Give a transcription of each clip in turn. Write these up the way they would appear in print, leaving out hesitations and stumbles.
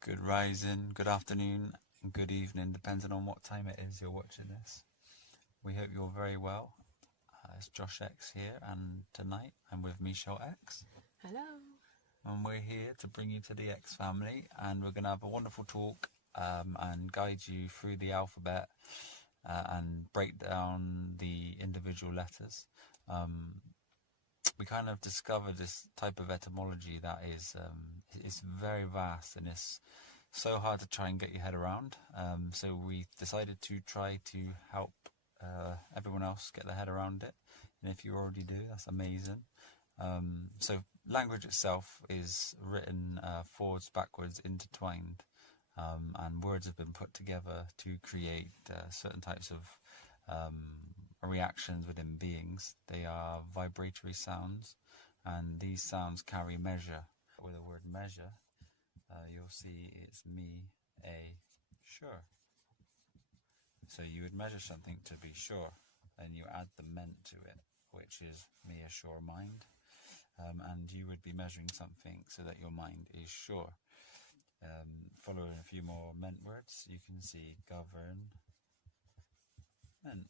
Good rising, good afternoon, and good evening, depending on what time it is you're watching this. We hope you're very well. It's Josh X here, and tonight I'm with Michelle X. Hello. And we're here to bring you to the X family, and we're going to have a wonderful talk and guide you through the alphabet and break down the individual letters. We kind of discovered this type of etymology that is it's very vast and it's so hard to try and get your head around. So we decided to try to help everyone else get their head around it. And if you already do, that's amazing. So language itself is written forwards, backwards, intertwined, and words have been put together to create certain types of reactions within beings. They are vibratory sounds, and these sounds carry measure. With the word measure, you'll see it's me, a, sure. So you would measure something to be sure, and you add the meant to it, which is me, a sure mind. And you would be measuring something so that your mind is sure. Following a few more meant words, you can see govern, meant,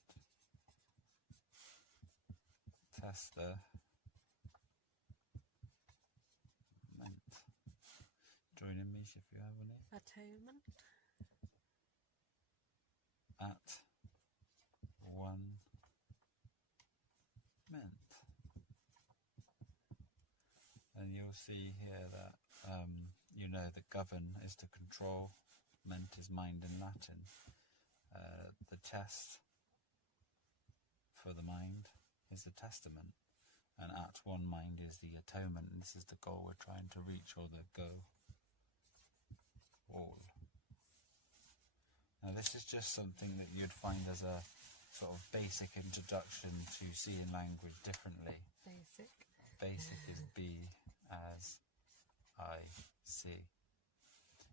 tester, meant. Join in, Mish, if you have any. Atonement. At, one, meant. And you'll see here that you know that govern is to control, meant is mind in Latin. The test for the mind is the testament, and at one mind is the atonement. And this is the goal we're trying to reach, or the go. All. Now this is just something that you'd find as a sort of basic introduction to seeing language differently. Basic. Basic is B as I see.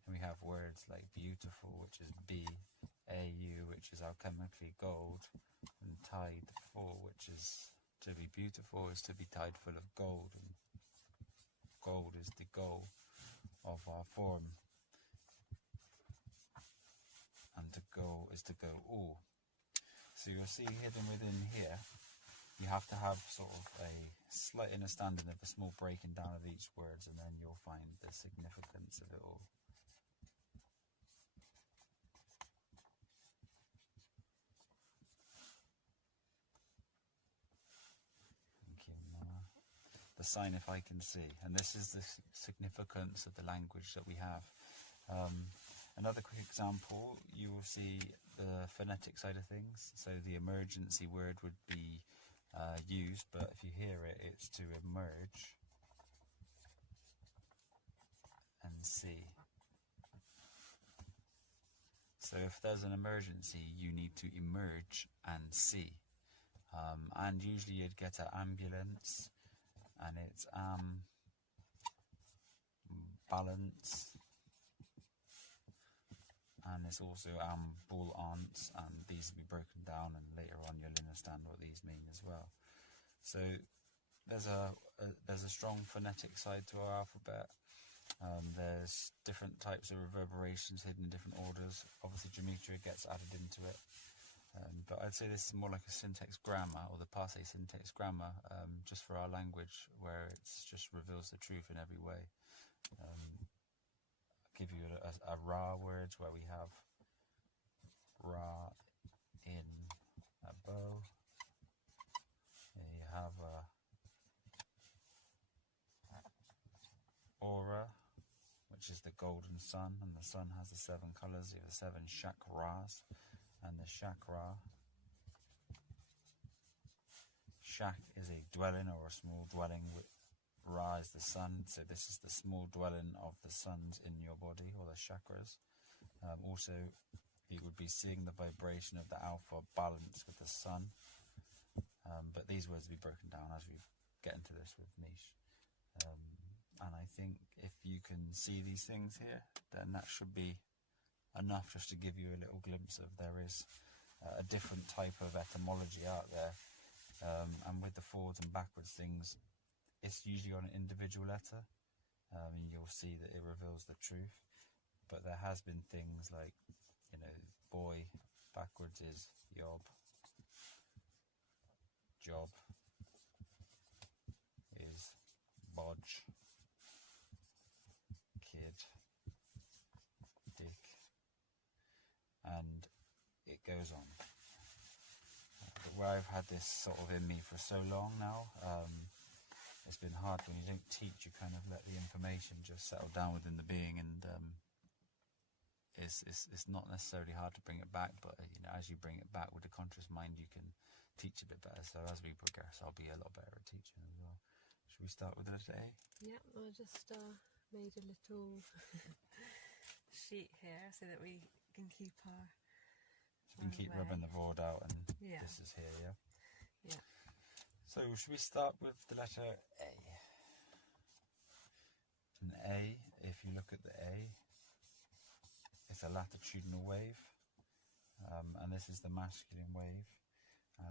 And we have words like beautiful, which is B, AU, which is alchemically gold, and tied full, which is to be beautiful is to be tied full of gold, and gold is the goal of our form. And to go is to go all. So you'll see hidden within here, you have to have sort of a slight understanding of a small breaking down of each word, and then you'll find the significance of it all. Thank you, Mama. The sign if I can see. And this is the significance of the language that we have. Another quick example, you will see the phonetic side of things. So the emergency word would be used, but if you hear it, it's to emerge and see. So if there's an emergency, you need to emerge and see. And usually you'd get an ambulance, and it's balance. And it's also ambulance, and these will be broken down, and later on you'll understand what these mean as well. So there's a strong phonetic side to our alphabet. There's different types of reverberations hidden in different orders. Obviously gematria gets added into it, but I'd say this is more like a syntax grammar, or the passe syntax grammar, just for our language, where it just reveals the truth in every way. Give you a ra words where we have ra in a bow. Here you have a aura, which is the golden sun, and the sun has the 7 colours. You have the 7 chakras, and the chakra. Shak is a dwelling or a small dwelling. Ra is the sun, so this is the small dwelling of the suns in your body, or the chakras. Also, you would be seeing the vibration of the alpha balance with the sun. But these words will be broken down as we get into this with Niche. And I think if you can see these things here, then that should be enough just to give you a little glimpse of there is a different type of etymology out there. And with the forwards and backwards things, it's usually on an individual letter. You'll see that it reveals the truth. but there has been things like, you know, boy backwards is yob, job is bodge, kid, dick, and it goes on. But where I've had this sort of in me for so long now, it's been hard when you don't teach. You kind of let the information just settle down within the being, and it's not necessarily hard to bring it back, but you know, as you bring it back with a conscious mind, you can teach a bit better. So as we progress, I'll be a lot better at teaching as well. Should we start with the letter A? Yeah, I just made a little sheet here so that we can keep our... So we can keep rubbing the board out, and this is here, yeah? Yeah. So should we start with the letter A? An A, if you look at the A, it's a latitudinal wave, and this is the masculine wave,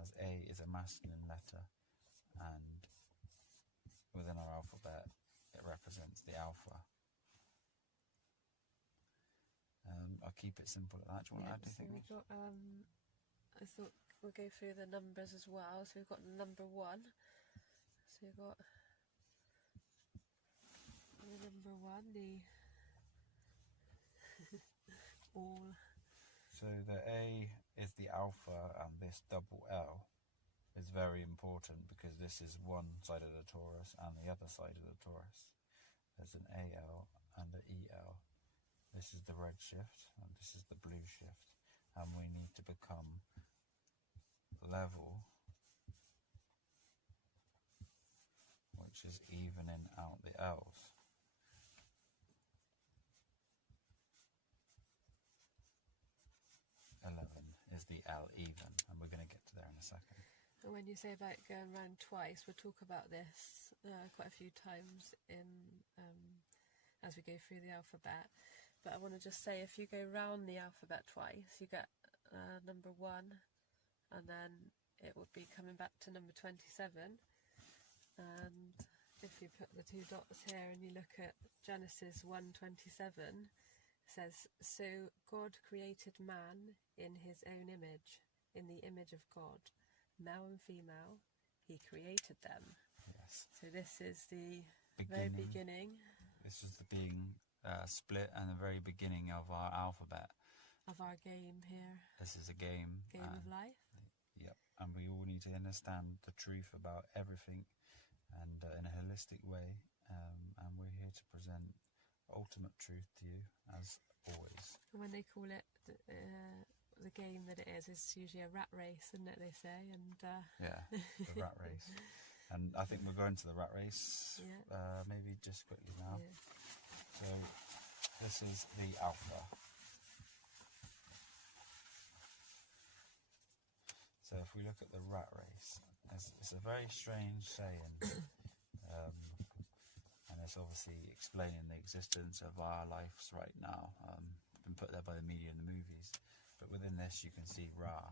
as A is a masculine letter, and within our alphabet it represents the alpha. I'll keep it simple at that. Do you want to add anything? So we've got, I thought we'll go through the numbers as well. So we've got number 1. So we've got the number 1, the all. So the A is the alpha, and this double L is very important because this is one side of the torus and the other side of the torus. There's an AL and an EL. This is the red shift and this is the blue shift, and we need to become level, which is evening out the L's. Is the L even, and we're going to get to there in a second. And when you say about going round twice, we'll talk about this quite a few times in as we go through the alphabet. But I want to just say, if you go round the alphabet twice, you get number 1, and then it would be coming back to number 27. And if you put the 2 dots here and you look at Genesis 1:27, it says, "So God created man in his own image, in the image of God, male and female, he created them." Yes. So this is the very beginning. This is the being split and the very beginning of our alphabet. Of our game here. This is a game. Game of life. Yep. And we all need to understand the truth about everything, and in a holistic way. And we're here to present ultimate truth to you, as always. And when they call it the game that it is, it's usually a rat race, isn't it, they say? And yeah, the rat race. And I think we're going to the rat race, maybe just quickly now. Yeah. So this is the alpha. So if we look at the rat race, it's a very strange saying, and it's obviously explaining the existence of our lives right now. Been put there by the media and the movies, but within this you can see Ra,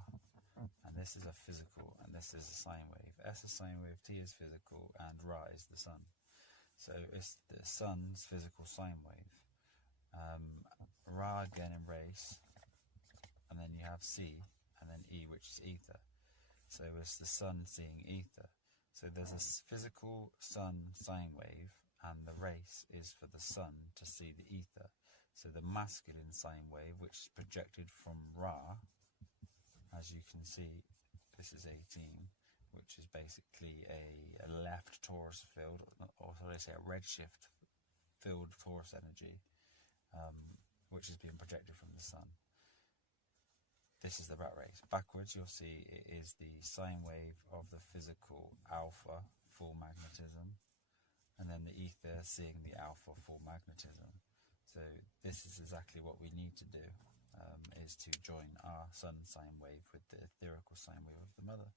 and this is a physical, and this is a sine wave. S is sine wave, T is physical, and Ra is the sun. So it's the sun's physical sine wave. Ra again in race, and then you have C, and then E, which is ether. So it's the sun seeing ether. So there's a physical sun sine wave, and the race is for the sun to see the ether. So the masculine sine wave, which is projected from Ra, as you can see, this is 18, which is basically a left torus field, or should I say a redshift filled torus energy, which is being projected from the sun. This is the rat race. Backwards, you'll see it is the sine wave of the physical alpha, full magnetism, and then the ether seeing the alpha, full magnetism. So this is exactly what we need to do, is to join our sun sine wave with the etherical sine wave of the mother,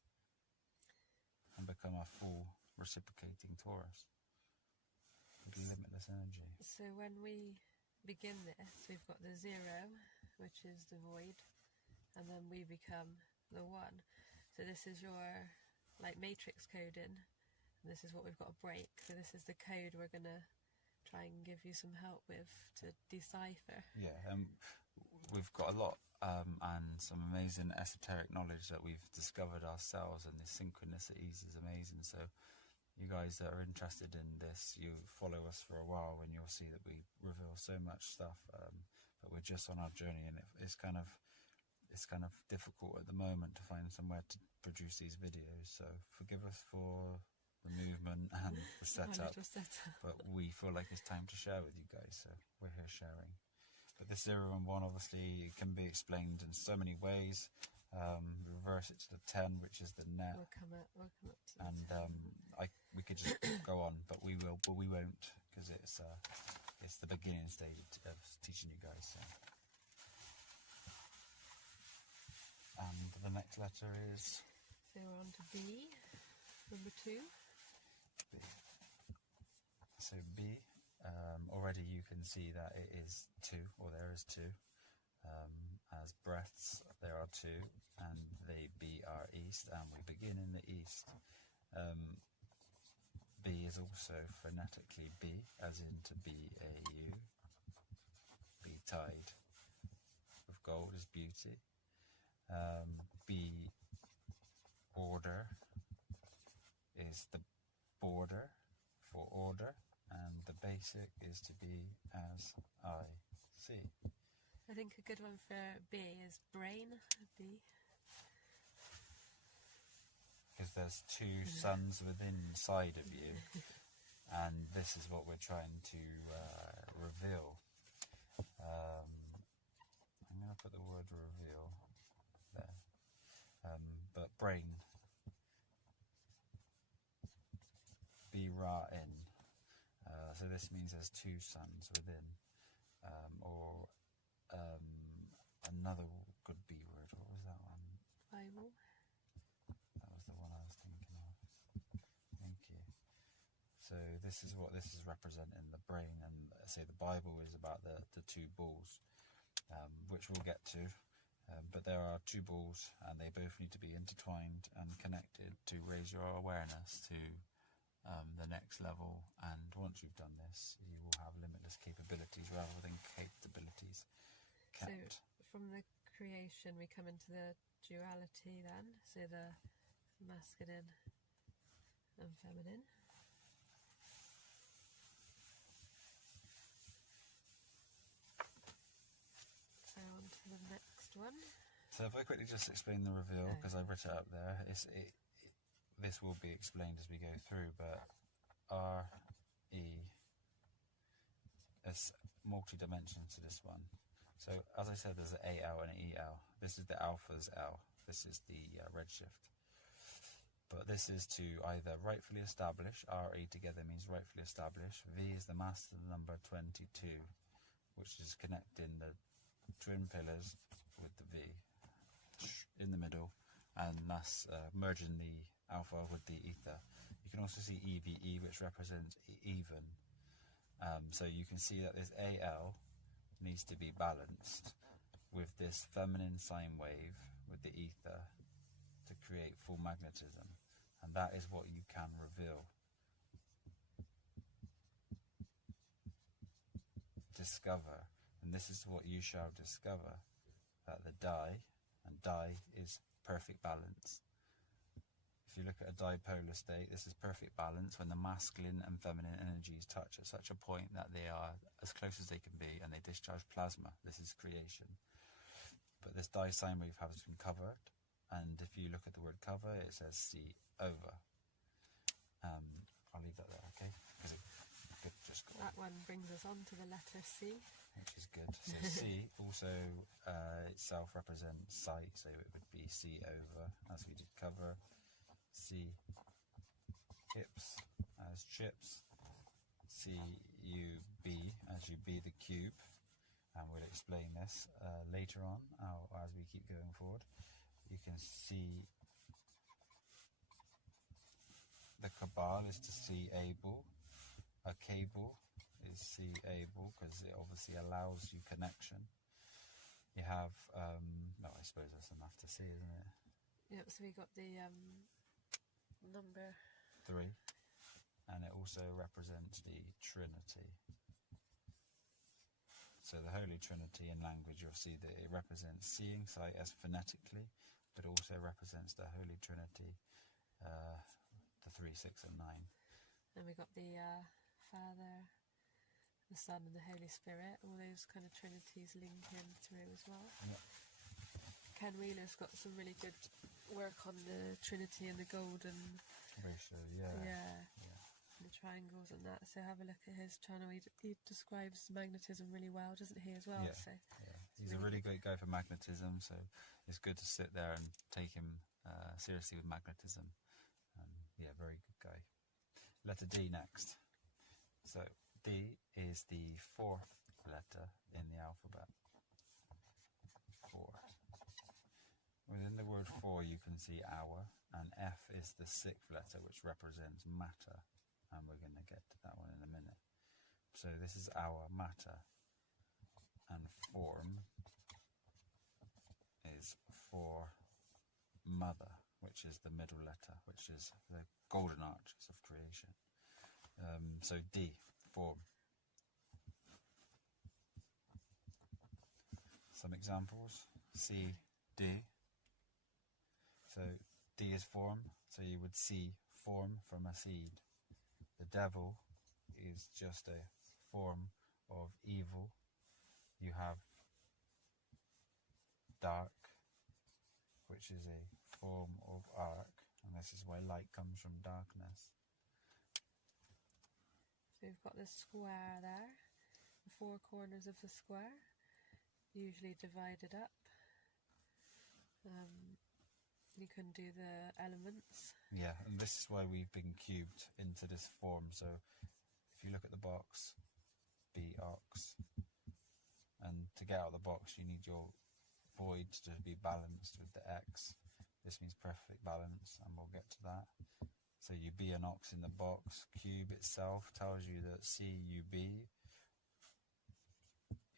and become a full reciprocating torus with limitless energy. So when we begin this, we've got the 0, which is the void, and then we become the 1. So this is your like matrix coding, and this is what we've got to break. So this is the code we're going to try and give you some help with to decipher. Yeah, we've got a lot and some amazing esoteric knowledge that we've discovered ourselves, and the synchronicities is amazing. So you guys that are interested in this, you follow us for a while and you'll see that we reveal so much stuff, but we're just on our journey, and it's kind of difficult at the moment to find somewhere to produce these videos, so forgive us for the movement and the setup, but we feel like it's time to share with you guys, so we're here sharing. But this 0 and 1, obviously, it can be explained in so many ways. Reverse it to the 10, which is the net. We'll come up to and we could just go on, but we won't, because it's the beginning stage of teaching you guys. So. And the next letter is. So we're on to B, number 2. B. So B. Already you can see that it is 2, or there is 2. As breaths, there are 2, and they be our east, and we begin in the east. B is also phonetically B, as in to B-A-U, be tide of gold is beauty. B order is the border for order, and the basic is to be as I see. I think a good one for B is brain, B. Because there's 2 suns within inside of you, and this is what we're trying to reveal. I'm going to put the word reveal there. But brain, B-ra-in. So this means there's 2 suns within, or another good B word. What was that one? Bible. That was the one I was thinking of. Thank you. So this is what this is representing, the brain, and say the Bible is about the 2 bulls, which we'll get to. But there are 2 bulls, and they both need to be intertwined and connected to raise your awareness to the next level. And once you've done this, you will have limitless capabilities rather than capabilities kept. So from the creation, we come into the duality then, so the masculine and feminine. So on to the next one. So if I quickly just explain the reveal, because I've written it up there, this will be explained as we go through, but R-E, there's multi-dimensions to this one. So as I said, there's an A-L and an E-L. This is the alpha's L. This is the redshift. But this is to either rightfully establish, R-E together means rightfully establish. V is the master number 22, which is connecting the twin pillars with the V in the middle, and thus merging the alpha with the ether. You can also see EVE, which represents even. So you can see that this AL needs to be balanced with this feminine sine wave with the ether to create full magnetism, and that is what you can reveal. Discover, and this is what you shall discover, that the die, and die is perfect balance. If you look at a dipolar state, this is perfect balance when the masculine and feminine energies touch at such a point that they are as close as they can be, and they discharge plasma. This is creation. But this die sine wave has been covered, and if you look at the word cover, it says see over. I'll leave that there, okay? Because that one brings us on to the letter C, which is good. So C also itself represents sight, so it would be see over, as we did cover. C hips as chips. C U B as you be the cube, and we'll explain this later on as we keep going forward. You can see the cabal is to see able. A cable is see able because it obviously allows you connection. You have no, I suppose that's enough to see, isn't it? Yep. So we got the number 3, and it also represents the Trinity. So the Holy Trinity in language, you'll see that it represents seeing sight as phonetically, but also represents the Holy Trinity, the 3, 6 and 9. And we got the Father, the Son and the Holy Spirit, all those kind of trinities linking through as well. Yep. Ken Wheeler's got some really good work on the Trinity and the golden Ratio, yeah. the triangles and that. So have a look at his channel. He describes magnetism really well, doesn't he, as well? Yeah, So he's a really great guy for magnetism, so it's good to sit there and take him seriously with magnetism. Very good guy. Letter D next. So D is the 4th letter in the alphabet. 4. Within the word 4 you can see hour, and F is the 6th letter, which represents matter, and we're going to get to that one in a minute. So this is our matter, and form is for mother, which is the middle letter, which is the golden arches of creation. So D, form. Some examples: C, D. So D is form, so you would see form from a seed. The devil is just a form of evil. You have dark, which is a form of arc, and this is why light comes from darkness. So we've got the square there, the 4 corners of the square, usually divided up. You can do the elements. Yeah, and this is why we've been cubed into this form. So if you look at the box, B ox, and to get out of the box you need your void to be balanced with the X. This means perfect balance, and we'll get to that. So you be an ox in the box. Cube itself tells you that C, you be.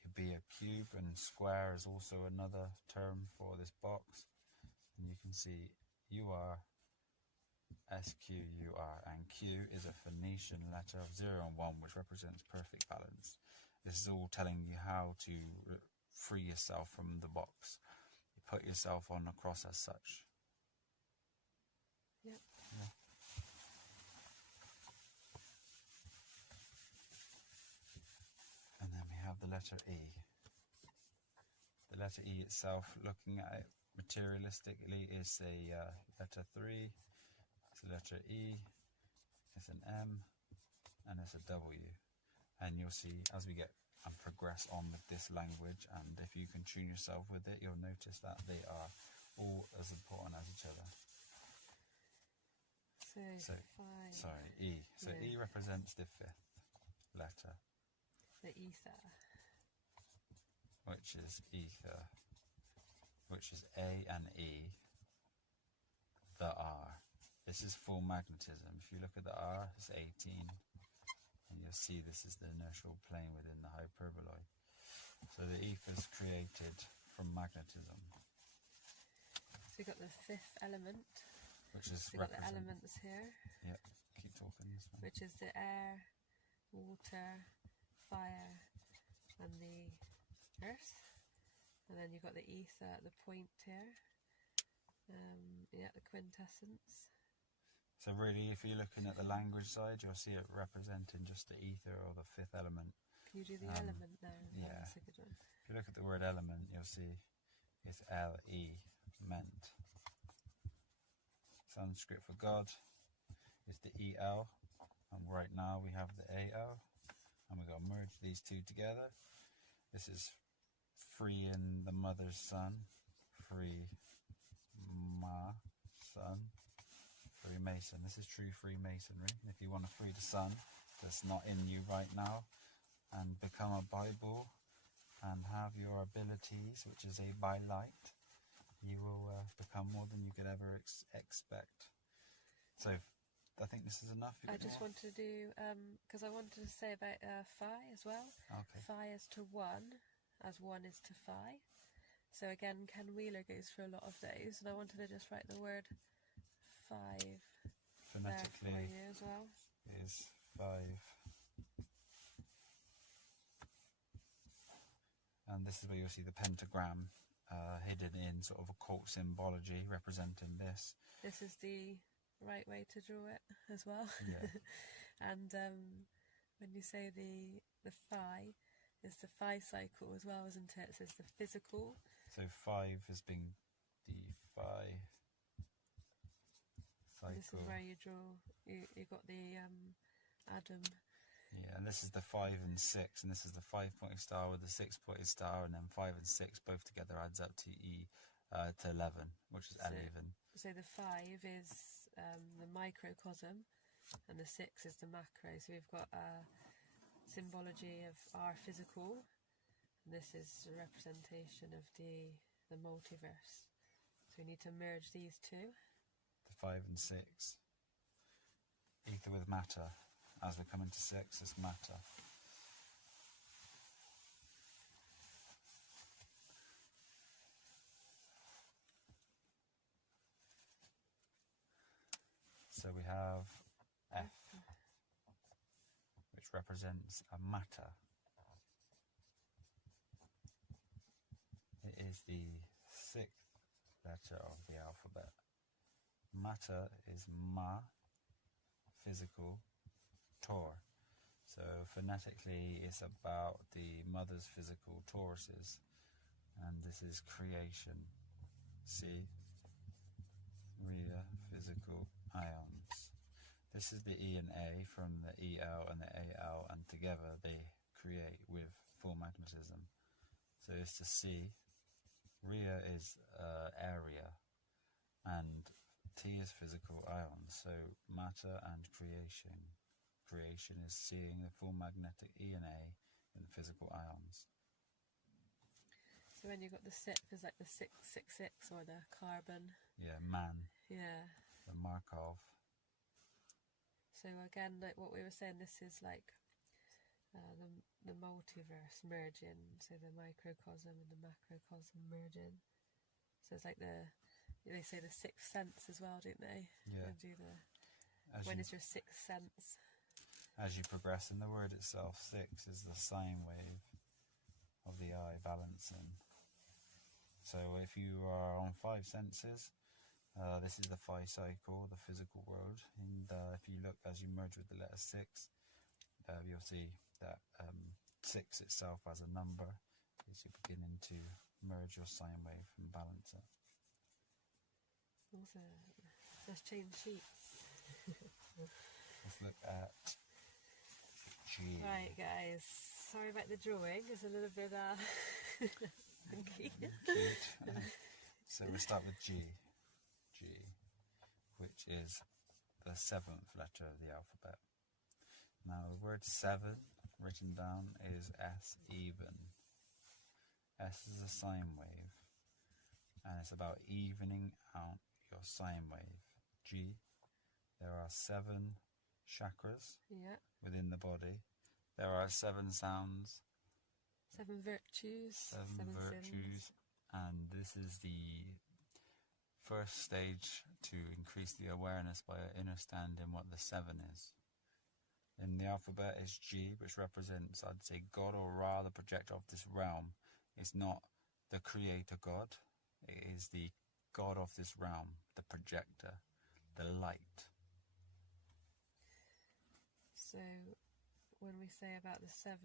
You be a cube, and square is also another term for this box. And you can see you are, SQUR, and Q is a Phoenician letter of 0 and 1, which represents perfect balance. This is all telling you how to free yourself from the box. You put yourself on a cross as such. Yep. Yeah. And then we have the letter E. The letter E itself, looking at it materialistically, is a letter 3. It's a letter E. It's an M, and it's a W. And you'll see as we get and progress on with this language, and if you can tune yourself with it, you'll notice that they are all as important as each other. E. So E represents the 5th letter. The ether. Which is ether, which is A and E, the R. This is full magnetism. If you look at the R, it's 18, and you'll see this is the inertial plane within the hyperboloid. So the ether is created from magnetism. So we've got the 5th element, which is we've got the elements here. Yep, keep talking this one. Which is the air, water, fire, and the earth. And then you've got the ether at the point here. The quintessence. So really, if you're looking at the language side, you'll see it representing just the ether or the 5th element. Can you do the element there? Yeah. That's a good one. If you look at the word element, you'll see it's L-E, meant. Sanskrit for God is the E-L, and right now we have the A-L, and we've got to merge these two together. This is free in the mother's son, free ma, son, Freemason. This is true Freemasonry. If you want to free the sun that's not in you right now and become a Bible and have your abilities, which is a by light, you will become more than you could ever expect. So I think this is enough. I just want to do, because I wanted to say about phi as well. Okay. Phi is to 1, as 1 is to phi. So again, Ken Wheeler goes through a lot of those, and I wanted to just write the word 5 phonetically there for you as well. Is 5. And this is where you'll see the pentagram hidden in sort of occult symbology representing this. This is the right way to draw it as well. Yeah. And when you say the phi, is the phi cycle as well, isn't it? So it's the physical. So 5 has been the phi cycle. This is where you draw, you got the Adam. Yeah, and this is the 5 and 6, and this is the 5-pointed star with the 6-pointed star, and then 5 and 6 both together adds up to to 11, which is uneven. So the 5 is the microcosm, and the 6 is the macro. So we've got a symbology of our physical, and this is a representation of the multiverse. So we need to merge these two. The 5 and 6. Ether with matter. As we come into 6, it's matter. So we have F, which represents a matter. It is the 6th letter of the alphabet. Matter is ma, physical, Tor. So phonetically it's about the mother's physical toruses, and this is creation. C, Rhea, physical, ions. This is the E and A from the EL and the AL, and together they create with full magnetism. So it's the C. Rhea is area, and T is physical, ions. So matter and creation. Creation is seeing the full magnetic E and A in the physical ions. So when you've got the 6, is like the 666 or the carbon. Yeah, man. Yeah. The Markov. So again, like what we were saying, this is like the multiverse merging. So the microcosm and the macrocosm merging. So it's like they say the sixth sense as well, don't they? Yeah. They do when is your sixth sense? As you progress in the word itself, 6 is the sine wave of the eye balancing. So if you are on 5 senses, this is the phi cycle, the physical world. And if you look as you merge with the letter 6, you'll see that 6 itself as a number is you're beginning to merge your sine wave and balance it. Awesome. Let's change sheets. Let's look at G. Right, guys. Sorry about the drawing. It's a little bit funky. Cute. So we'll start with G. G, which is the 7th letter of the alphabet. Now the word 7 written down is S even. S is a sine wave, and it's about evening out your sine wave. G, there are 7 chakras within the body. There are 7 sounds. 7 virtues. 7 virtues. And this is the first stage to increase the awareness by understanding what the 7 is. In the alphabet is G, which represents, I'd say, God, or Ra, the projector of this realm. It's not the creator God. It is the God of this realm, the projector, the light. So when we say about the 7,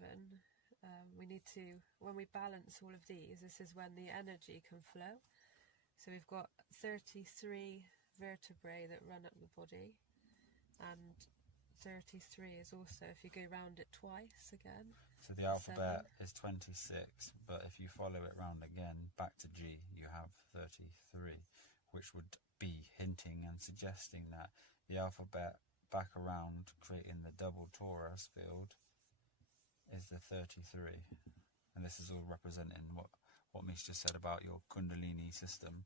we need to, when we balance all of these, this is when the energy can flow. So we've got 33 vertebrae that run up the body, and 33 is also, if you go round it twice again. So the alphabet is 26, but if you follow it round again, back to G, you have 33, which would be hinting and suggesting that the alphabet back around, creating the double torus field, is the 33. And this is all representing what Mish just said about your Kundalini system,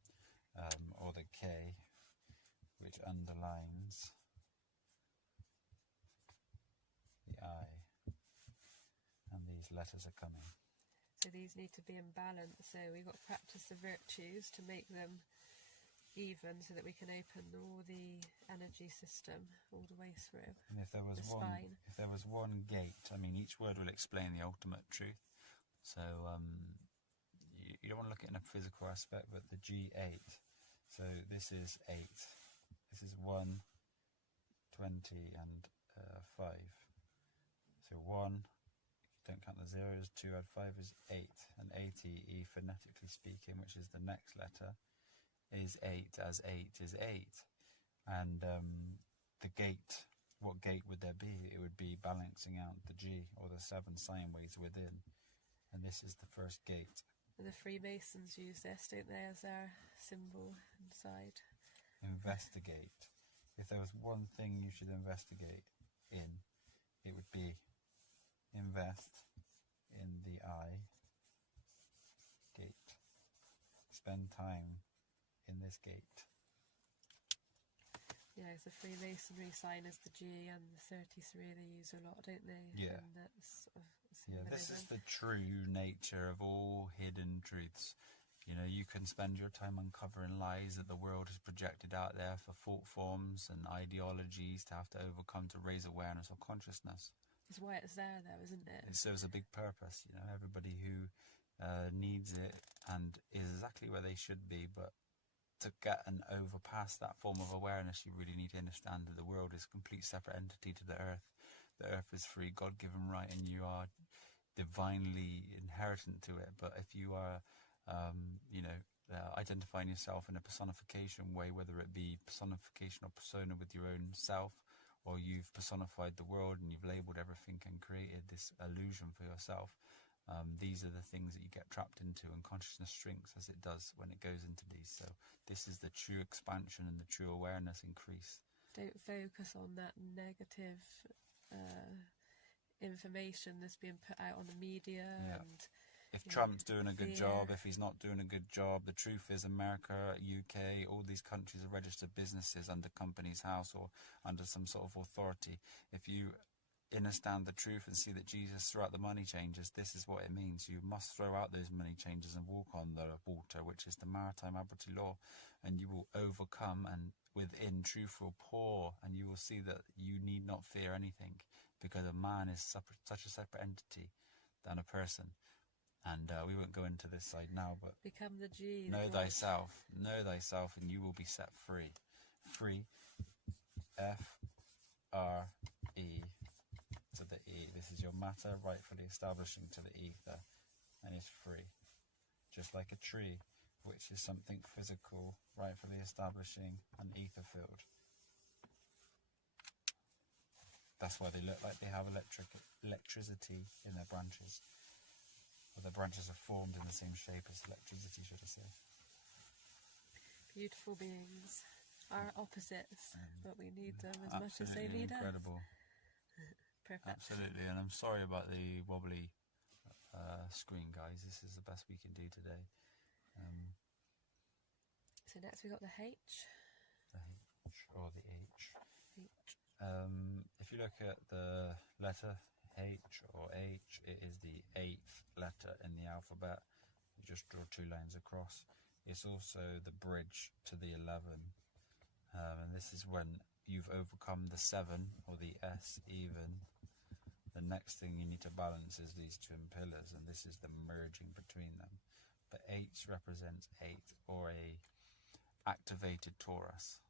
or the K, which underlines the I. And these letters are coming. So these need to be in balance. So we've got to practice the virtues to make them even, so that we can open all the energy system all the way through. And if there was one gate, I mean, each word will explain the ultimate truth. So look at it in a physical aspect, but the G8. So this is 8. This is 1, 20, and 5. So 1, don't count the zeros, 2 add 5 is 8. And 80, phonetically speaking, which is the next letter, is 8, as 8 is 8. And the gate, what gate would there be? It would be balancing out the G, or the 7 sine waves within. And this is the first gate. The Freemasons use this, don't they, as their symbol inside. Investigate. If there was one thing you should investigate in, it would be invest in the I gate. Spend time in this gate. Yeah, the Freemasonry sign is the G, and the 33 they use a lot, don't they? Yeah. And that's sort of Yeah, this is the true nature of all hidden truths. You know, you can spend your time uncovering lies that the world has projected out there for thought forms and ideologies to have to overcome to raise awareness of consciousness. It's why it's there, though, isn't it? It serves a big purpose. You know, everybody who needs it and is exactly where they should be, but to get and overpass that form of awareness, you really need to understand that the world is a complete separate entity to the earth. The earth is free, God-given right, and you are divinely inherent to it. But if you are, identifying yourself in a personification way, whether it be personification or persona with your own self, or you've personified the world and you've labelled everything and created this illusion for yourself, these are the things that you get trapped into, and consciousness shrinks as it does when it goes into these. So this is the true expansion and the true awareness increase. Don't focus on that negative information that's being put out on the media. Yeah. And if Trump's doing a good job, if he's not doing a good job, the truth is America, UK, all these countries are registered businesses under Companies House or under some sort of authority. If you understand the truth and see that Jesus threw out the money changers, this is what it means. You must throw out those money changers and walk on the water, which is the maritime admiralty law, and you will overcome, and within truth will pour, and you will see that you need not fear anything, because a man is such a separate entity than a person. And we won't go into this side now, but become the G. Know thyself, and you will be set free. Free, F-R-E to the E. This is your matter rightfully establishing to the ether, and is free. Just like a tree, which is something physical, rightfully establishing an ether field. That's why they look like they have electricity in their branches. Or their branches are formed in the same shape as electricity, should I say. Beautiful beings. Our opposites, but we need them as much as they need incredible. us. Perfect. Absolutely, and I'm sorry about the wobbly screen, guys. This is the best we can do today. So next we got the H. The H, or the H. H. If you look at the letter H or H, it is the 8th letter in the alphabet. You just draw 2 lines across. It's also the bridge to the 11. And this is when you've overcome the 7 or the S even. The next thing you need to balance is these twin pillars, and this is the merging between them. But H represents 8, or a activated torus.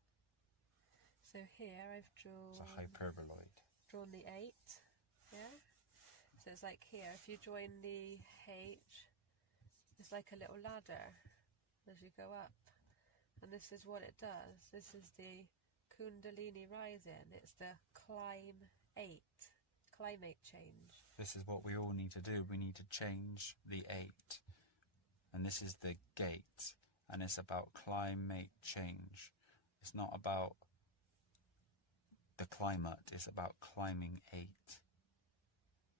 So here I've drawn... It's a hyperboloid. Drawn the 8, yeah? So it's like here, if you join the H, it's like a little ladder as you go up. And this is what it does. This is the Kundalini rising. It's the climate change. This is what we all need to do. We need to change the 8. And this is the gate. And it's about climate change. It's not about the climate. It's about climbing 8.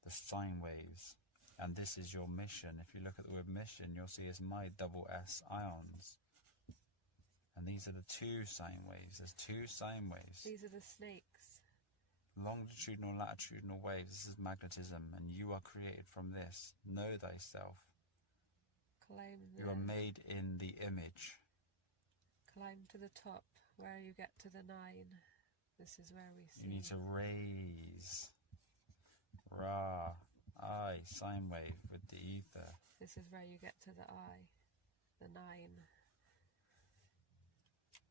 The sine waves. And this is your mission. If you look at the word mission, you'll see it's my double S ions. And these are the 2 sine waves. There's 2 sine waves. These are the snakes. Longitudinal, latitudinal waves. This is magnetism, and you are created from this. Know thyself. You are made in the image. Climb to the top, where you get to the 9. This is where we see. You need to raise. Ra, I, sine wave with the ether. This is where you get to the I. the 9.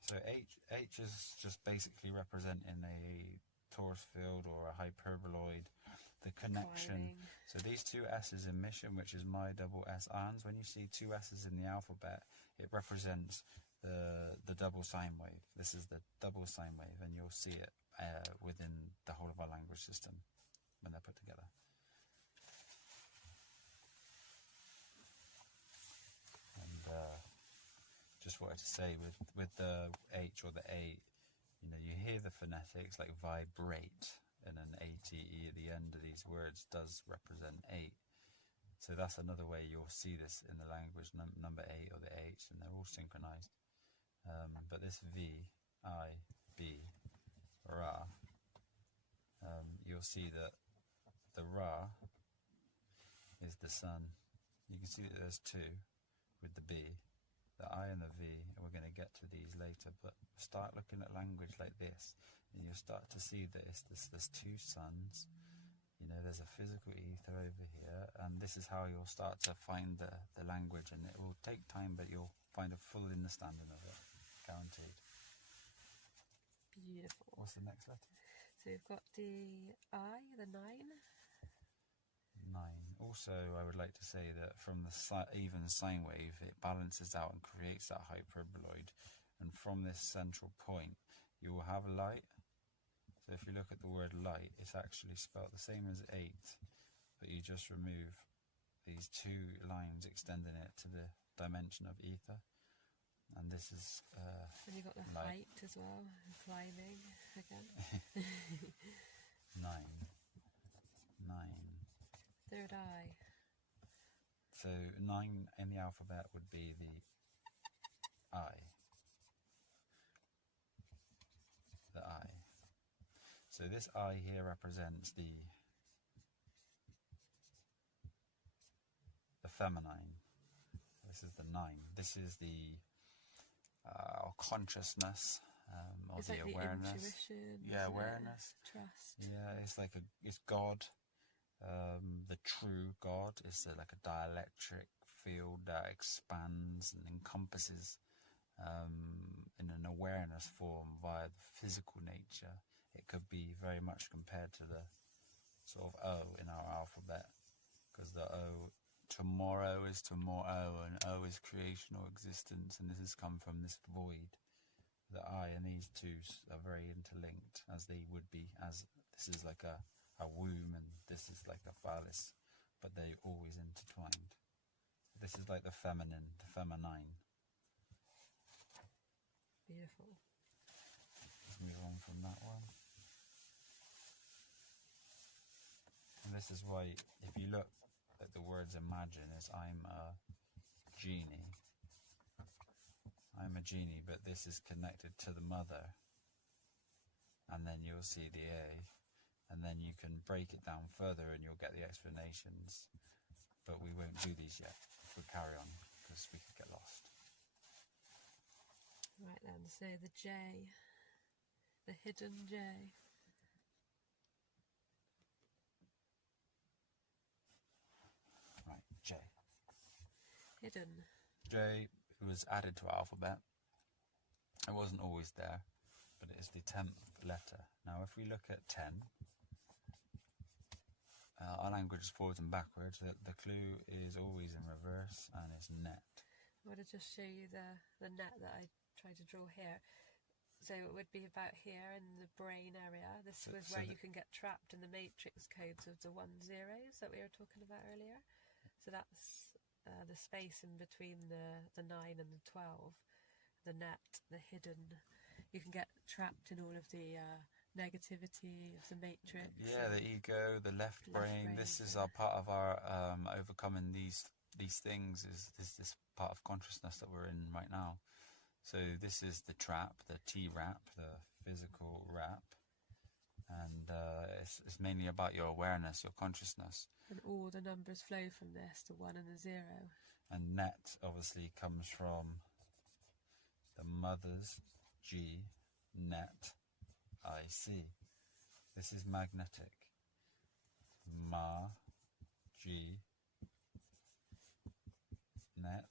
So H is just basically representing a torus field or a hyperboloid, the connection. Climbing. So these two S's in mission, which is my double S ans, when you see two S's in the alphabet, it represents the double sine wave. This is the double sine wave, and you'll see it within the whole of our language system when they're put together. And just wanted to say with the H or the A, you know, you hear the phonetics like vibrate, and an ATE at the end of these words does represent 8. So that's another way you'll see this in the language, number 8 or the H, and they're all synchronized. But this V, I, B, Ra, you'll see that the Ra is the sun. You can see that there's 2 with the B, the I and the V, and we're going to get to these later, but start looking at language like this, and you'll start to see that there's 2 suns. You know, there's a physical ether over here, and this is how you'll start to find the language, and it will take time, but you'll find a full understanding of it, guaranteed. Beautiful. What's the next letter? So we've got the I, the 9. 9. Also, I would like to say that from the even sine wave, it balances out and creates that hyperboloid, and from this central point, you will have light. So if you look at the word light, it's actually spelled the same as 8, but you just remove these 2 lines extending it to the dimension of ether, and this is And you've got the light. height as well, climbing again. 9. 9. Third eye. So 9 in the alphabet would be the I. The I. So this I here represents the feminine. This is the 9. This is the consciousness, or It's the like awareness. The intuition, Yeah, isn't it? awareness. Trust. Yeah, it's God. The true God is like a dielectric field that expands and encompasses in an awareness form via the physical nature. It could be very much compared to the sort of O in our alphabet, because the O, tomorrow is tomorrow, and O is creational existence, and this has come from this void. The I and these two are very interlinked, as they would be, as this is like a womb and this is like a phallus, but they're always intertwined. This is like the feminine, the feminine. Beautiful. Let's move on from that one. And this is why, if you look at the words imagine, is I'm a genie. I'm a genie, but this is connected to the mother. And then you'll see the A. And then you can break it down further and you'll get the explanations. But we won't do these yet. We'll carry on, because we could get lost. Right then, so the J, the hidden J. Right, J. Hidden. J was added to our alphabet. It wasn't always there, but it is the 10th letter. Now, if we look at 10, our language is forwards and backwards. The clue is always in reverse, and it's net. I want to just show you the net that I tried to draw here. So it would be about here in the brain area. This was where you can get trapped in the matrix codes of the 1 zeros that we were talking about earlier. So that's the space in between the 9 and the 12, the net, the hidden. You can get trapped in all of the negativity of the matrix. Yeah, the ego, the left brain. This is our part of our overcoming these things. Is this part of consciousness that we're in right now? So this is the trap, the T-rap, the physical rap, and it's mainly about your awareness, your consciousness. And all the numbers flow from this, the 1 and the 0. And net obviously comes from the mother's G, net, IC. This is magnetic. Ma, G, net,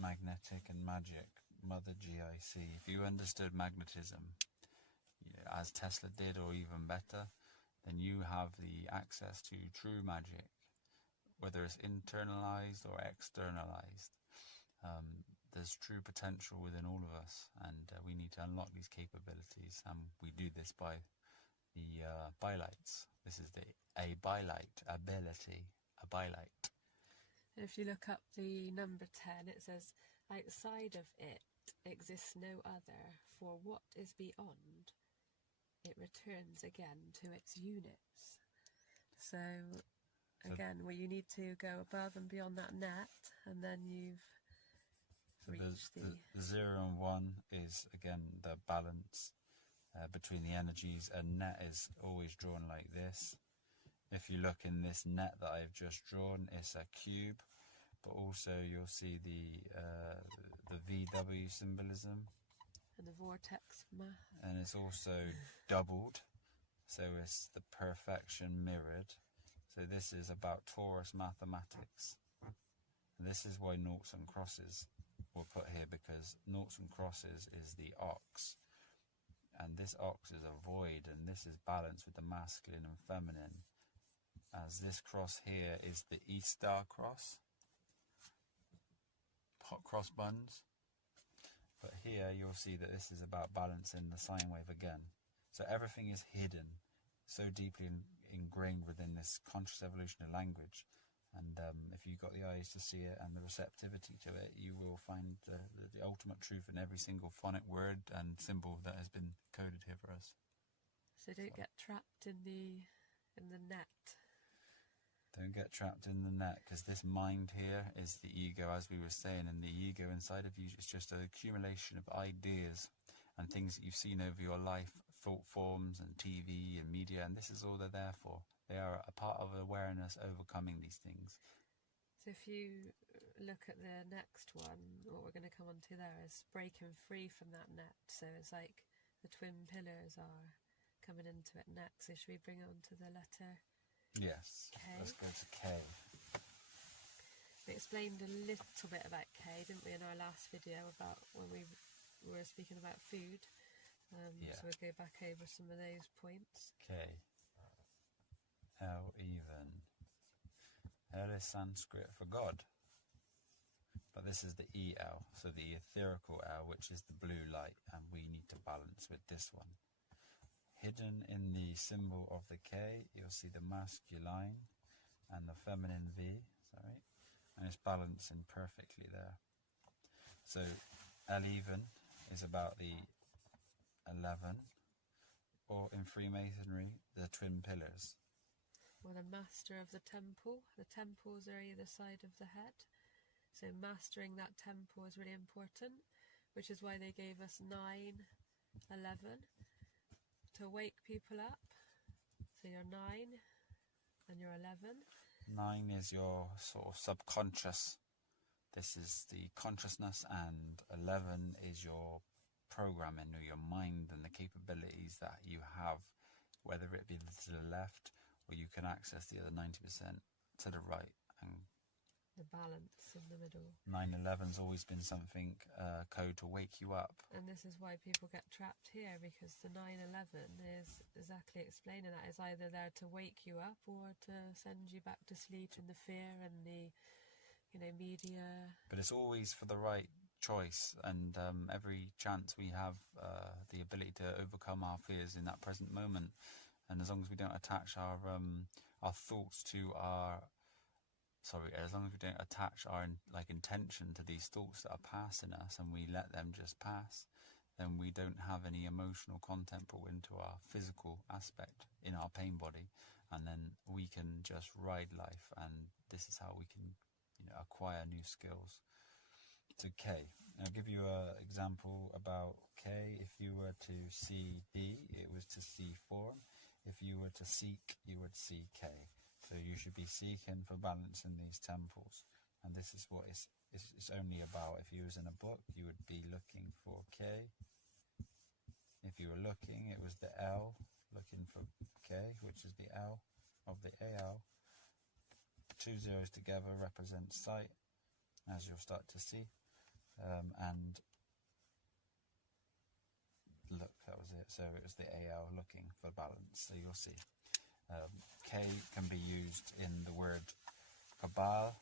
magnetic and magic, Mother GIC. If you understood magnetism, as Tesla did, or even better, then you have the access to true magic, whether it's internalized or externalized. There's true potential within all of us, and we need to unlock these capabilities, and we do this by the bylights. This is the a bylight ability, a bylight. If you look up the number 10, it says, outside of it exists no other, for what is beyond, it returns again to its units. So again, well, you need to go above and beyond that net, and then you've reached the 0 and 1 is, again, the balance between the energies. A net is always drawn like this. If you look in this net that I've just drawn, it's a cube, but also you'll see the VW symbolism. And the vortex math. And it's also doubled, so it's the perfection mirrored. So this is about torus mathematics. And this is why noughts and crosses were put here, because noughts and crosses is the ox. And this ox is a void, and this is balance with the masculine and feminine. As this cross here is the E-star cross, hot cross buns. But here you'll see that this is about balance in the sine wave again. So everything is hidden, so deeply ingrained within this conscious evolution of language. And if you've got the eyes to see it and the receptivity to it, you will find the ultimate truth in every single phonic word and symbol that has been coded here for us. So don't get trapped in the net. Don't get trapped in the net, because this mind here is the ego, as we were saying, and the ego inside of you is just an accumulation of ideas and things that you've seen over your life, thought forms and TV and media, and this is all they're there for. They are a part of awareness overcoming these things. So if you look at the next one, what we're going to come on to there is breaking free from that net. So it's like the twin pillars are coming into it next. So should we bring it on to the letter? Yes, K. Let's go to K. We explained a little bit about K, didn't we, in our last video, about when we were speaking about food. Yeah. So we'll go back over some of those points. K. L even. L is Sanskrit for God. But this is the EL, so the etherical L, which is the blue light, and we need to balance with this one. Hidden in the symbol of the K, you'll see the masculine and the feminine V, and it's balancing perfectly there. So L even is about the 11, or in Freemasonry, the twin pillars. Or the master of the temple. The temples are either side of the head. So mastering that temple is really important, which is why they gave us 9, 11. To wake people up. So you're 9 and you're 11. 9 is your sort of subconscious. This is the consciousness, and 11 is your programming, or your mind and the capabilities that you have, whether it be to the left, or you can access the other 90% to the right. And the balance in the middle. 9/11's always been something, code to wake you up. And this is why people get trapped here, because the 9/11 is exactly explaining that. It's either there to wake you up or to send you back to sleep in the fear and the, media. But it's always for the right choice, and every chance we have the ability to overcome our fears in that present moment. And as long as we don't attach our thoughts to as long as we don't attach our intention to these thoughts that are passing us, and we let them just pass, then we don't have any emotional content brought into our physical aspect in our pain body, and then we can just ride life. And this is how we can acquire new skills. So K. I'll give you an example about K. If you were to see D, it was to see form. If you were to seek, you would see K. So you should be seeking for balance in these temples. And this is what it's only about. If you was in a book, you would be looking for K. If you were looking, it was the L, looking for K, which is the L of the AL. 2 zeros together represent sight, as you'll start to see. and look, that was it. So it was the AL looking for balance. So you'll see. K can be used in the word Kabbalah.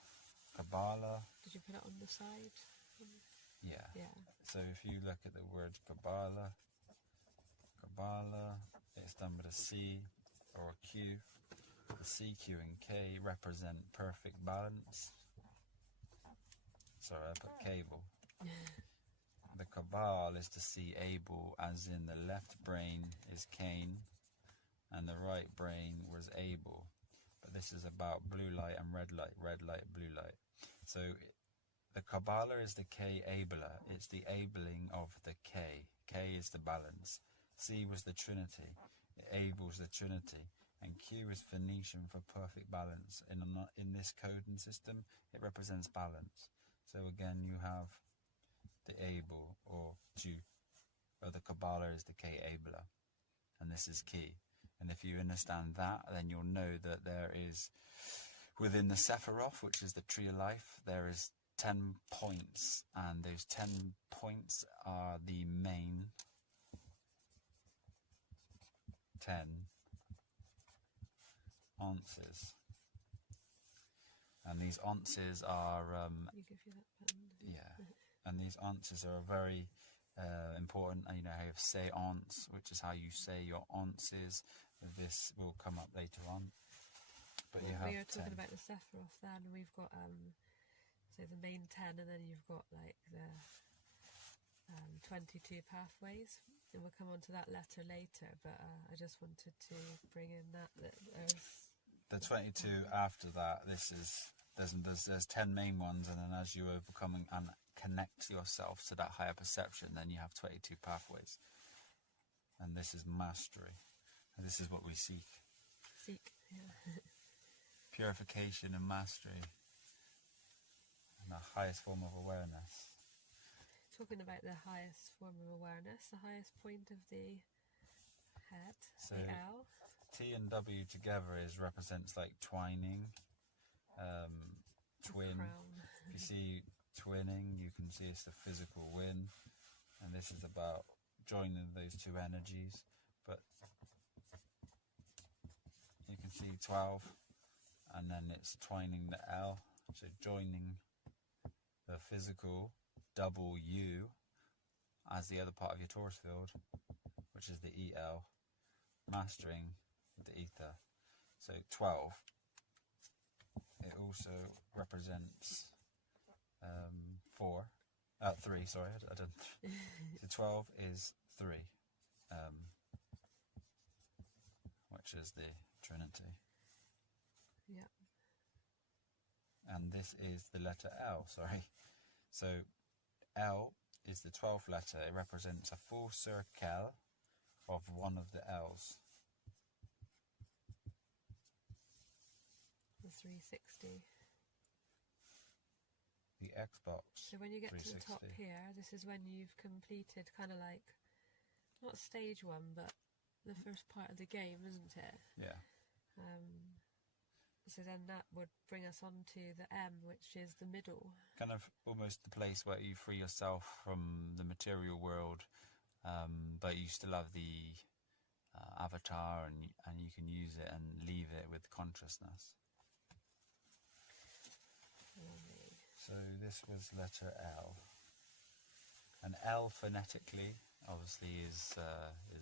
Did you put it on the side? Yeah. Yeah. So if you look at the word Kabbalah, it's done with a C or a Q. The C, Q and K represent perfect balance. Sorry, I put cable. The Kabbalah is to see able, as in the left brain is Cain and the right brain was Abel. But this is about blue light and red light, blue light. So the Kabbalah is the K abler. It's the abling of the K. K is the balance. C was the Trinity. Abel's the Trinity. And Q is Phoenician for perfect balance. In this coding system, it represents balance. So again, you have the Abel or Jew, or the Kabbalah is the K abler. And this is key. And if you understand that, then you'll know that there is, within the Sephiroth, which is the tree of life, there is 10 points. And those 10 points are the main 10 ounces. And these ounces are You give you that pen. yeah, and these ounces are very important. You know how you have seance, which is how you say your ounces. This will come up later on. But you have we are talking 10. about the Sephiroth then. We've got so the main 10, and then you've got like the 22 pathways, and we'll come on to that letter later, but I just wanted to bring in that there's The 22 after that, there's 10 main ones, and then as you overcome and connect yourself to that higher perception, then you have 22 pathways. And this is mastery. And this is what we seek. Yeah. Purification and mastery. And the highest form of awareness. Talking about the highest form of awareness, the highest point of the head, So the L. T and W together represents like twining, twin. Crown. If you see twinning, you can see it's the physical win, and this is about joining those two energies. But you can see 12, and then it's twining the L, so joining the physical W as the other part of your torus field, which is the EL, mastering the ether. So 12, it also represents 3, sorry, I don't. So 12 is 3, which is the Trinity. Yeah. And this is the letter L, sorry. So L is the 12th letter. It represents a full circle of one of the L's. The 360. The Xbox. So when you get to the 360. top here, this is when you've completed kind of like, not stage 1, but the first part of the game, isn't it? Yeah. So then that would bring us on to the M, which is the middle. Kind of almost the place where you free yourself from the material world, but you still have the avatar, and you can use it and leave it with consciousness. So this was letter L. And L phonetically, obviously, is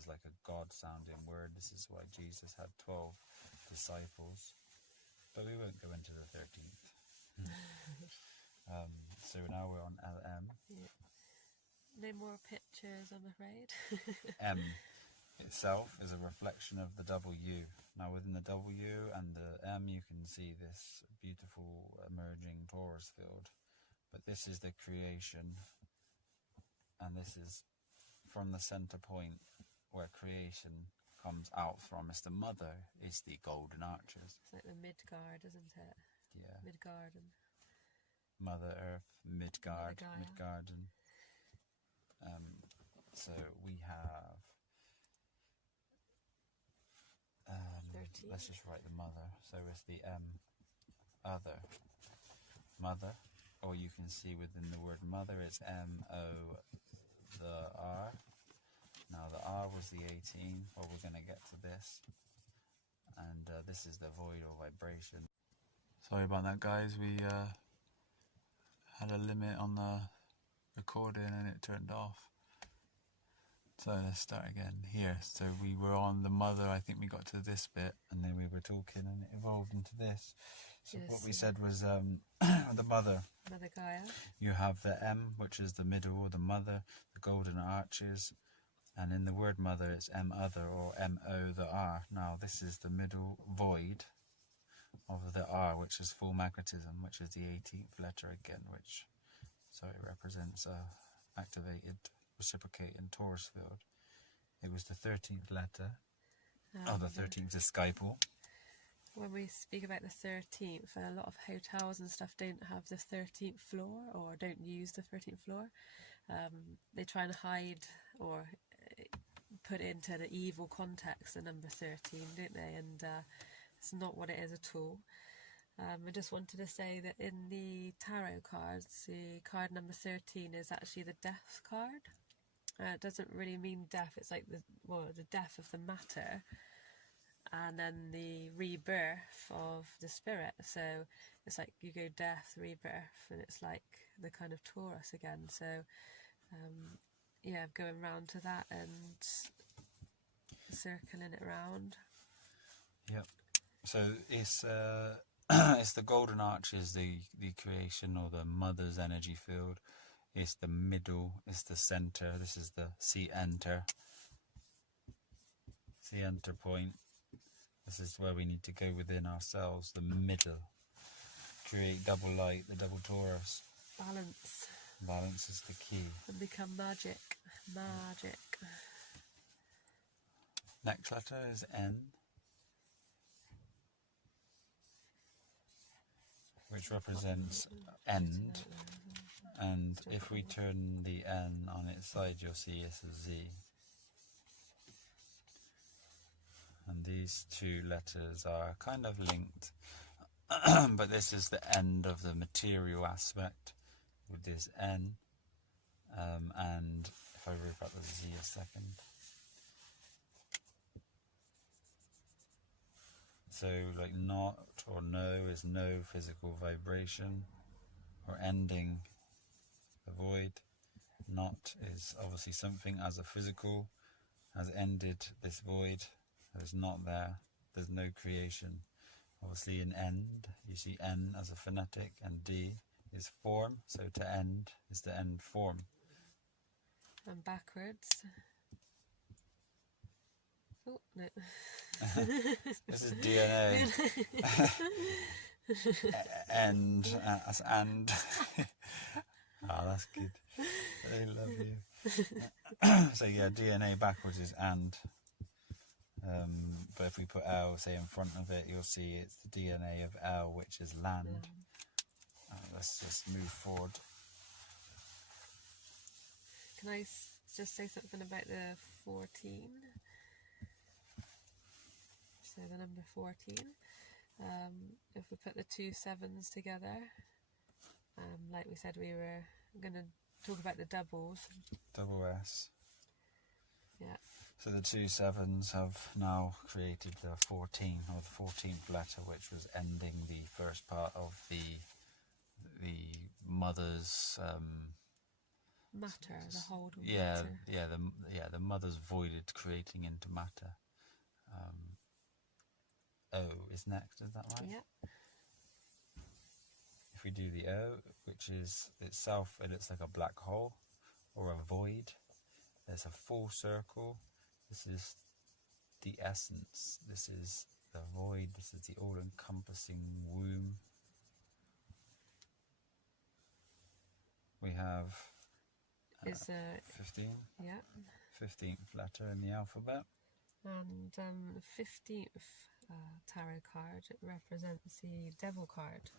like a God-sounding word. This is why Jesus had 12 disciples. But we won't go into the 13th. So now we're on LM. Yeah. No more pictures, I'm afraid. M itself is a reflection of the W. Now within the W and the M you can see this beautiful emerging torus field. But this is the creation, and this is from the center point where creation comes out from. It's the mother, it's the golden arches. It's like the Midgard, isn't it? Yeah. Midgarden. Mother Earth, Midgard, Gaia. Midgarden. So we have 13. let's just write the mother. So it's the M, other, mother, or you can see within the word mother, it's M-O, the R. Now the R was the 18, well, we're going to get to this. And this is the void or vibration. Sorry about that, guys. We had a limit on the recording and it turned off. So let's start again here. So we were on the mother, I think we got to this bit, and then we were talking and it evolved into this. So Yes. what we said was the mother. Mother Gaia. You have the M, which is the middle, or the mother, the golden arches. And in the word mother, it's M-other, or M-O, the R. Now this is the middle void of the R, which is full magnetism, which is the 18th letter again, which represents a activated reciprocating torus field. It was the 13th letter. The 13th is Skypal. When we speak about the 13th, a lot of hotels and stuff don't have the 13th floor or don't use the 13th floor. They try and hide or put into the evil context the number 13, don't they? And it's not what it is at all. I just wanted to say that in the tarot cards, the card number 13 is actually the death card. It doesn't really mean death, it's like the death of the matter and then the rebirth of the spirit. So it's like you go death, rebirth, and it's like the kind of Taurus again. So going round to that and circling it round. Yep. So it's it's the golden arches, the creation or the mother's energy field. It's the middle, it's the center. This is the C-enter point. This is where we need to go within ourselves, the middle. Create double light, the double torus. Balance. Balance is the key. And become magic. Magic. Next letter is N, which represents end. And if we turn the N on its side, you'll see it's a Z. And these two letters are kind of linked. But this is the end of the material aspect with this N. And if I rip out the Z a second. So like not or no is no physical vibration, or ending the void. Not is obviously something as a physical has ended this void. There's not there. There's no creation. Obviously in end, you see N as a phonetic, and D is form. So to end is the end form. And backwards. Oh, no. This is DNA. End as and. That's good. I love you. So yeah, DNA backwards is and. But if we put L, say, in front of it, you'll see it's the DNA of L, which is land. Let's just move forward. Can I just say something about the 14? So the number 14. If we put the two sevens together, like we said, we were going to talk about the doubles. Double S. Yeah. So the two sevens have now created the 14, or the 14th letter, which was ending the first part of the mother's matter, the whole matter. The mother's voided, creating into matter. O is next, is that right? Yeah. If we do the O, which is itself, it looks like a black hole or a void. There's a full circle. This is the essence. This is the void. This is the all-encompassing womb. We have 15. Yeah. 15th letter in the alphabet. And the 15th tarot card, it represents the devil card.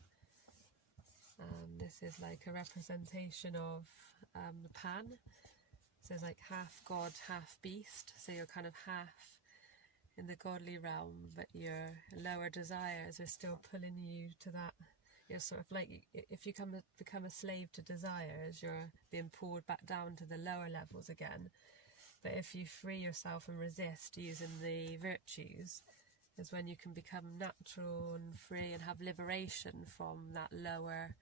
And this is like a representation of the pan. So it's like half god, half beast. So you're kind of half in the godly realm, but your lower desires are still pulling you to that you're sort of like, if you become a slave to desires, you're being pulled back down to the lower levels again. But if you free yourself and resist using the virtues, is when you can become natural and free and have liberation from that lower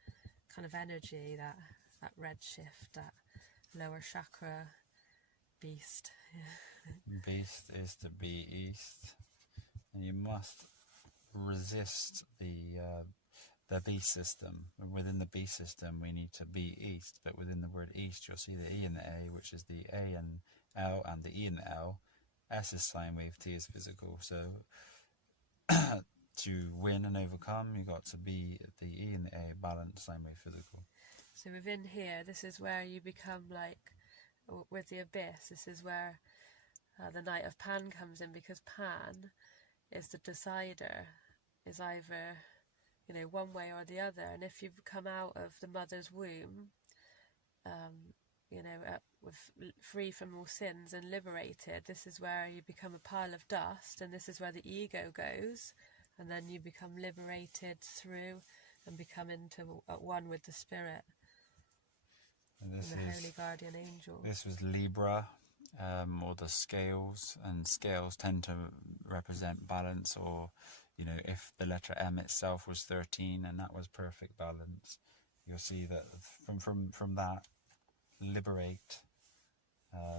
kind of energy, that red shift, that lower chakra beast. Beast is to be east, and you must resist the beast system. And within the beast system, we need to be east. But within the word east, you'll see the E and the A, which is the A and L, and the E and the L. S is sine wave, T is physical. So to win and overcome, you got to be the E and the A, balanced, sine wave, physical. So within here, this is where you become like, with the abyss, this is where the Knight of Pan comes in, because Pan is the decider, is either, one way or the other. And if you come out of the mother's womb, free from all sins and liberated, this is where you become a pile of dust, and this is where the ego goes, and then you become liberated through and become at one with the spirit and the holy guardian angel. This was Libra, or the scales, and scales tend to represent balance, or if the letter M itself was 13 and that was perfect balance, you'll see that from that, liberate,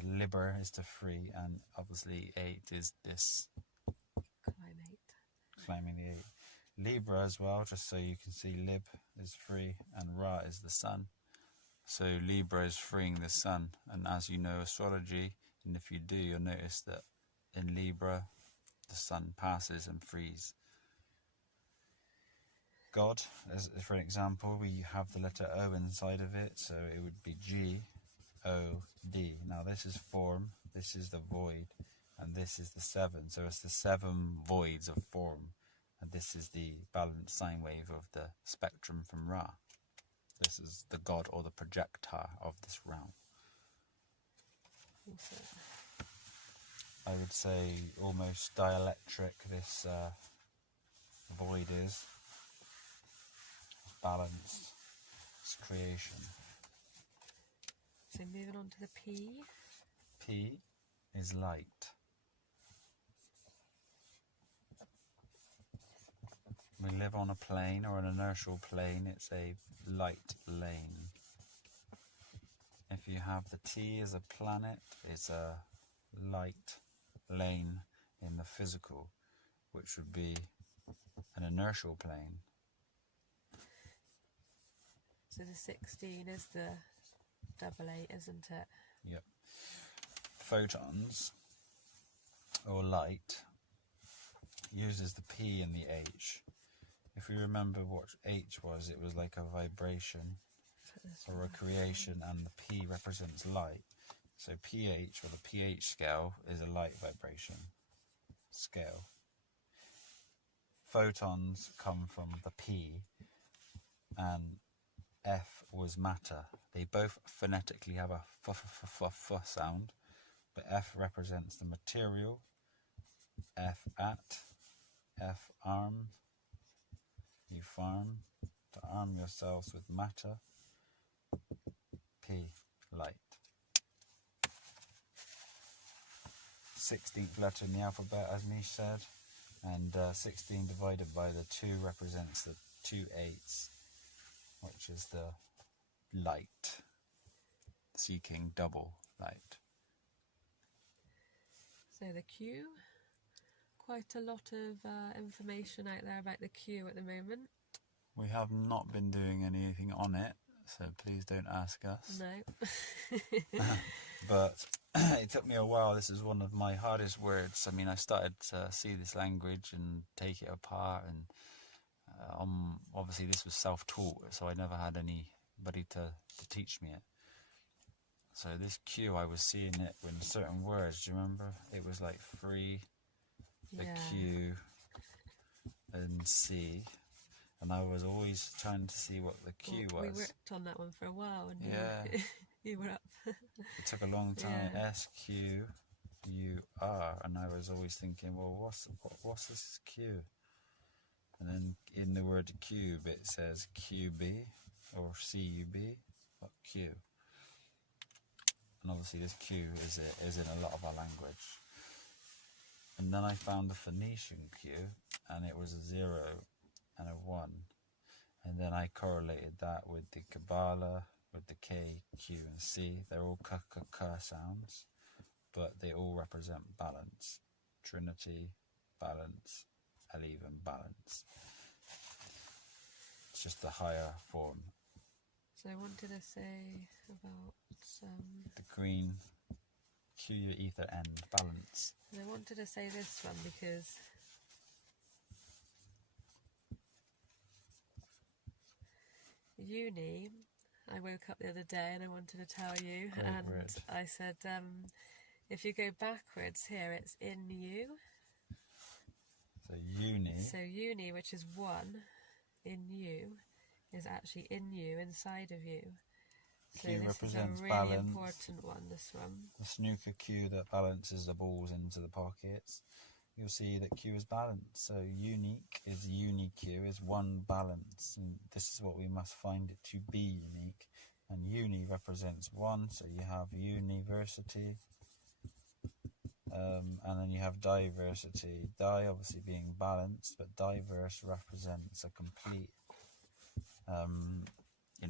liber is to free, and obviously 8 is this, climbing the 8. Libra as well, just so you can see, lib is free and Ra is the sun. So Libra is freeing the sun, and as you know astrology, and if you do, you'll notice that in Libra the sun passes and frees. God, as for an example, we have the letter O inside of it, so it would be G-O-D. Now this is form, this is the void, and this is the 7. So it's the 7 voids of form, and this is the balanced sine wave of the spectrum from Ra. This is the god or the projector of this realm. I would say almost dielectric this void is. Balance, it's creation. So moving on to the P. P is light. We live on a plane, or an inertial plane, it's a light lane. If you have the T as a planet, it's a light lane in the physical, which would be an inertial plane. So the 16 is the double 8, isn't it? Yep. Photons, or light, uses the P and the H. If you remember what H was, it was like a vibration or a creation, and the P represents light. So pH, or the pH scale, is a light vibration scale. Photons come from the P, and F was matter. They both phonetically have a f sound, but F represents the material, F at, F arm, you farm, to arm yourselves with matter, P, light. 16th letter in the alphabet, as Nish said, and 16 divided by the 2 represents the 2 8s, which is the light, seeking double light. So the Q, quite a lot of information out there about the Q at the moment. We have not been doing anything on it, so please don't ask us. No. But it took me a while. This is one of my hardest words. I mean, I started to see this language and take it apart, and obviously this was self-taught, so I never had anybody to teach me it. So this Q, I was seeing it in certain words. Do you remember? It was like free, the Q, and C. And I was always trying to see what the Q was. We worked on that one for a while, and you were up. It took a long time. Yeah. S-Q-U-R, and I was always thinking, well, what's this Q? And then in the word cube it says QB or CUB, but Q. And obviously this Q is in a lot of our language. And then I found the Phoenician Q, and it was a 0 and a 1. And then I correlated that with the Kabbalah, with the K, Q, and C. They're all k sounds, but they all represent balance. Trinity, balance, eleven, balance. It's just the higher form. So I wanted to say about the green Q your ether end, balance. and I wanted to say this one because uni, I woke up the other day and I wanted to tell you, Great and word. I said if you go backwards here it's in you. So uni. So uni, which is 1 in you, is actually in you, inside of you. So Q this represents is a really balance. important one, this one. The snooker cue that balances the balls into the pockets. You'll see that Q is balanced. So unique is uni-Q, is one balance. And this is what we must find it to be unique. And uni represents 1, so you have university. And then you have diversity. Di obviously being balanced, but diverse represents a complete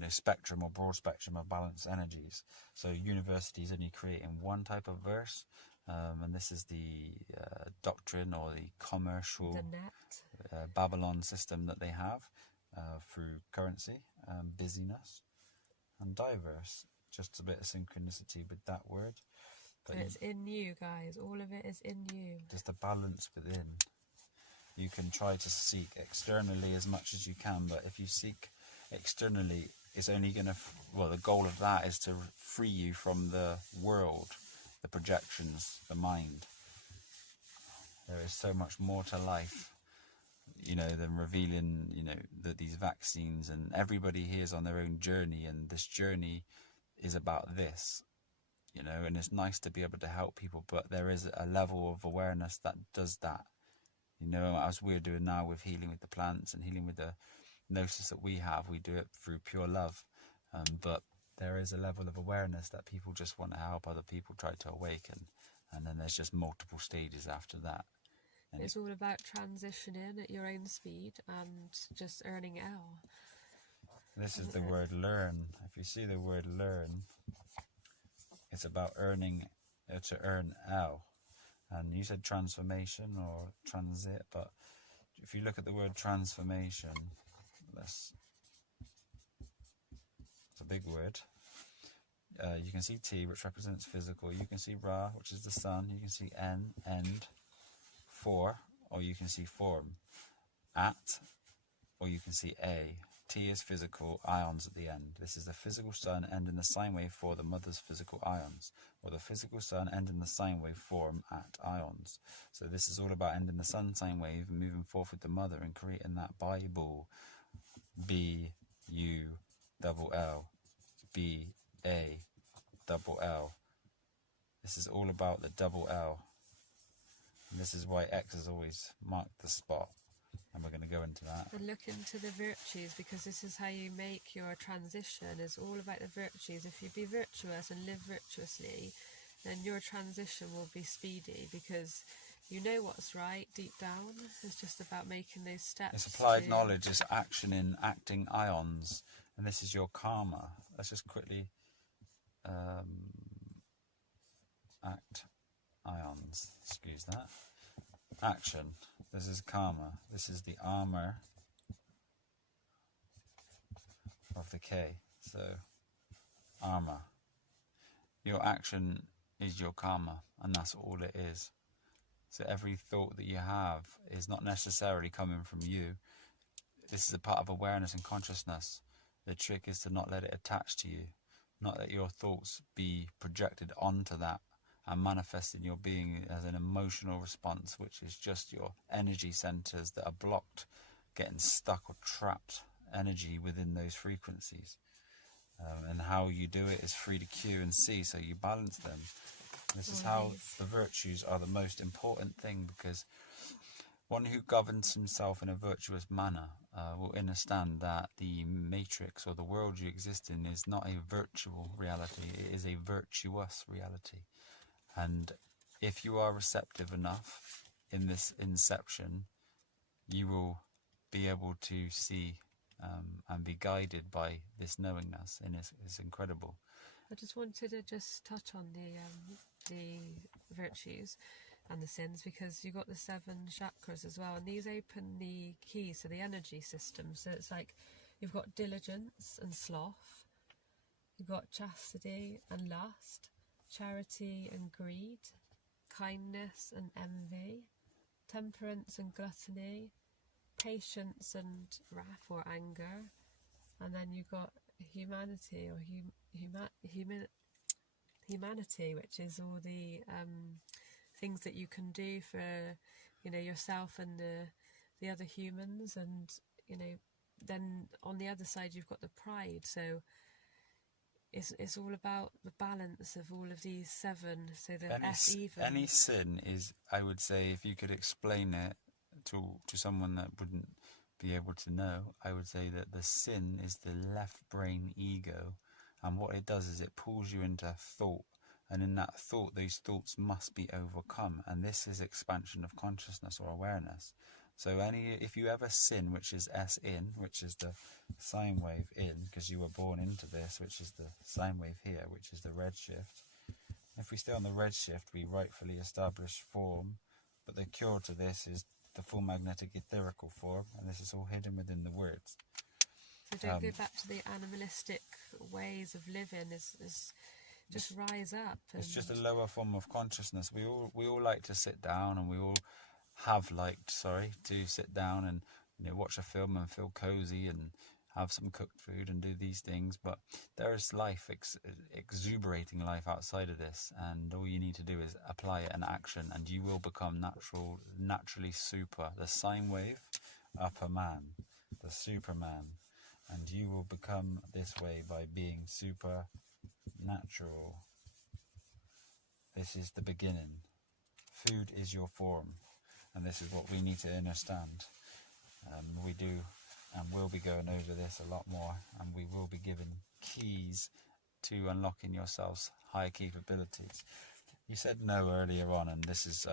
spectrum or broad spectrum of balanced energies. So university is only creating one type of verse, and this is the doctrine or the commercial The net. Babylon system that they have through currency, busyness, and diverse. Just a bit of synchronicity with that word. But And it's in you, guys. All of it is in you. just a balance within. You can try to seek externally as much as you can, but if you seek externally, it's only going to, the goal of that is to free you from the world, the projections, the mind. There is so much more to life, than revealing, that these vaccines, and everybody here is on their own journey, and this journey is about this, and it's nice to be able to help people, but there is a level of awareness that does that, as we're doing now with healing with the plants and healing with the gnosis that we have. We do it through pure love, but there is a level of awareness that people just want to help other people try to awaken, and then there's just multiple stages after that. And it's all about transitioning at your own speed and just earning L. This is the word learn. If you see the word learn, it's about earning, to earn L. And you said transformation or transit, but if you look at the word transformation, it's a big word. You can see T, which represents physical. You can see Ra, which is the sun. You can see N, end, for, or you can see form. At, or you can see A. T is physical, ions at the end. This is the physical sun end in the sine wave for the mother's physical ions, or the physical sun end in the sine wave form at ions. So this is all about ending the sun sine wave and moving forth with the mother and creating that Bible. B, U, double L, B, A, double L. This is all about the double L. And this is why X has always marked the spot. And we're going to go into that. And look into the virtues, because this is how you make your transition. It's all about the virtues. If you be virtuous and live virtuously, then your transition will be speedy, because you know what's right deep down. It's just about making those steps. It's applied knowledge, it's action in acting ions, and this is your karma. Let's just quickly act ions. Excuse that. Action. This is karma. This is the armor of the K. So, armor. Your action is your karma, and that's all it is. So every thought that you have is not necessarily coming from you. This is a part of awareness and consciousness. The trick is to not let it attach to you. Not let your thoughts be projected onto that and manifest in your being as an emotional response, which is just your energy centers that are blocked, getting stuck or trapped energy within those frequencies. And how you do it is through the Q and C, so you balance them. This is how the virtues are the most important thing, because One who governs himself in a virtuous manner will understand that the matrix or the world you exist in is not a virtual reality, it is a virtuous reality. And if you are receptive enough in this inception, you will be able to see and be guided by this knowingness, and it's incredible. I just wanted to just touch on the virtues and the sins, because you've got the 7 chakras as well, and these open the keys to the energy system. So it's like you've got diligence and sloth, you've got chastity and lust, charity and greed, kindness and envy, temperance and gluttony, patience and wrath or anger, and then you've got humanity or humanity, which is all the things that you can do for, you know, yourself and the other humans. And, you know, then on the other side you've got the pride. So it's all about the balance of all of these 7. So the any sin is, I would say, if you could explain it to someone that wouldn't be able to know, I would say that the sin is the left brain ego, and what it does is it pulls you into thought, and in that thought those thoughts must be overcome, and this is expansion of consciousness or awareness. So if you ever sin, which is S in, which is the sine wave in, because you were born into this, which is the sine wave here, which is the red shift. If we stay on the red shift, we rightfully establish form, but the cure to this is the full magnetic etherical form, and this is all hidden within the words. So don't go back to the animalistic ways of living. Is just rise up. It's just a lower form of consciousness. We all like to sit down, and we all have liked, to sit down and, you know, watch a film and feel cozy and have some cooked food and do these things. But there is life, exuberating life outside of this, and all you need to do is apply it in action, and you will become naturally super. The sine wave, upper man, the superman, and you will become this way by being super natural. This is the beginning. Food is your form, and this is what we need to understand. We do and will be going over this a lot more, and we will be given keys to unlocking yourselves higher capabilities. You said no earlier on, and this is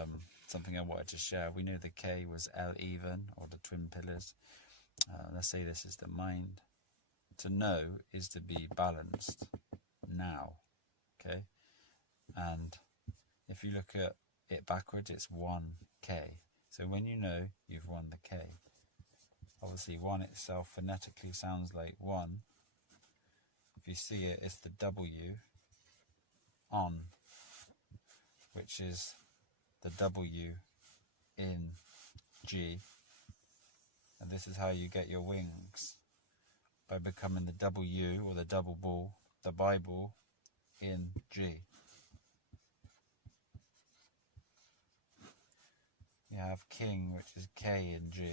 something I wanted to share. We know the K was L even, or the twin pillars. Let's say this is the mind. To know is to be balanced now, okay? And if you look at it backwards, it's 1K. So when you know, you've won the K. Obviously, 1 itself phonetically sounds like 1. If you see it, it's the W on, which is the W in G. And this is how you get your wings, by becoming the W, or the double bull, the Bible, in G. You have king, which is K in G,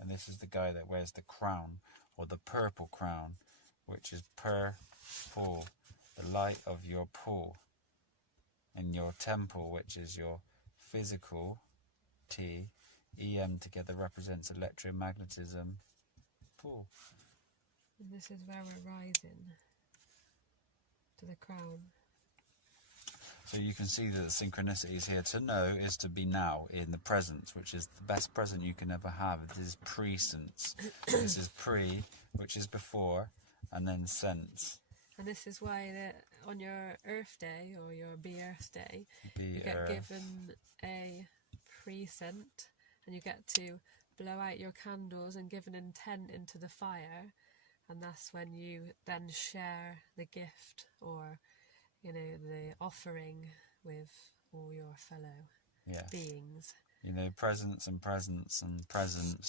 and this is the guy that wears the crown, or the purple crown, which is purple, the light of your pool, and your temple, which is your physical, T, EM together represents electromagnetism, pool. And this is where we're rising to the crown. So you can see that the synchronicities here. To know is to be now, in the present, which is the best present you can ever have. This is presence. This is pre, which is before, and then sense. And this is why on your Earth Day, or your Be-Earth Day, you get given a present, and you get to blow out your candles and give an intent into the fire, and that's when you then share the gift, or, you know, the offering with all your fellow beings. You know, presents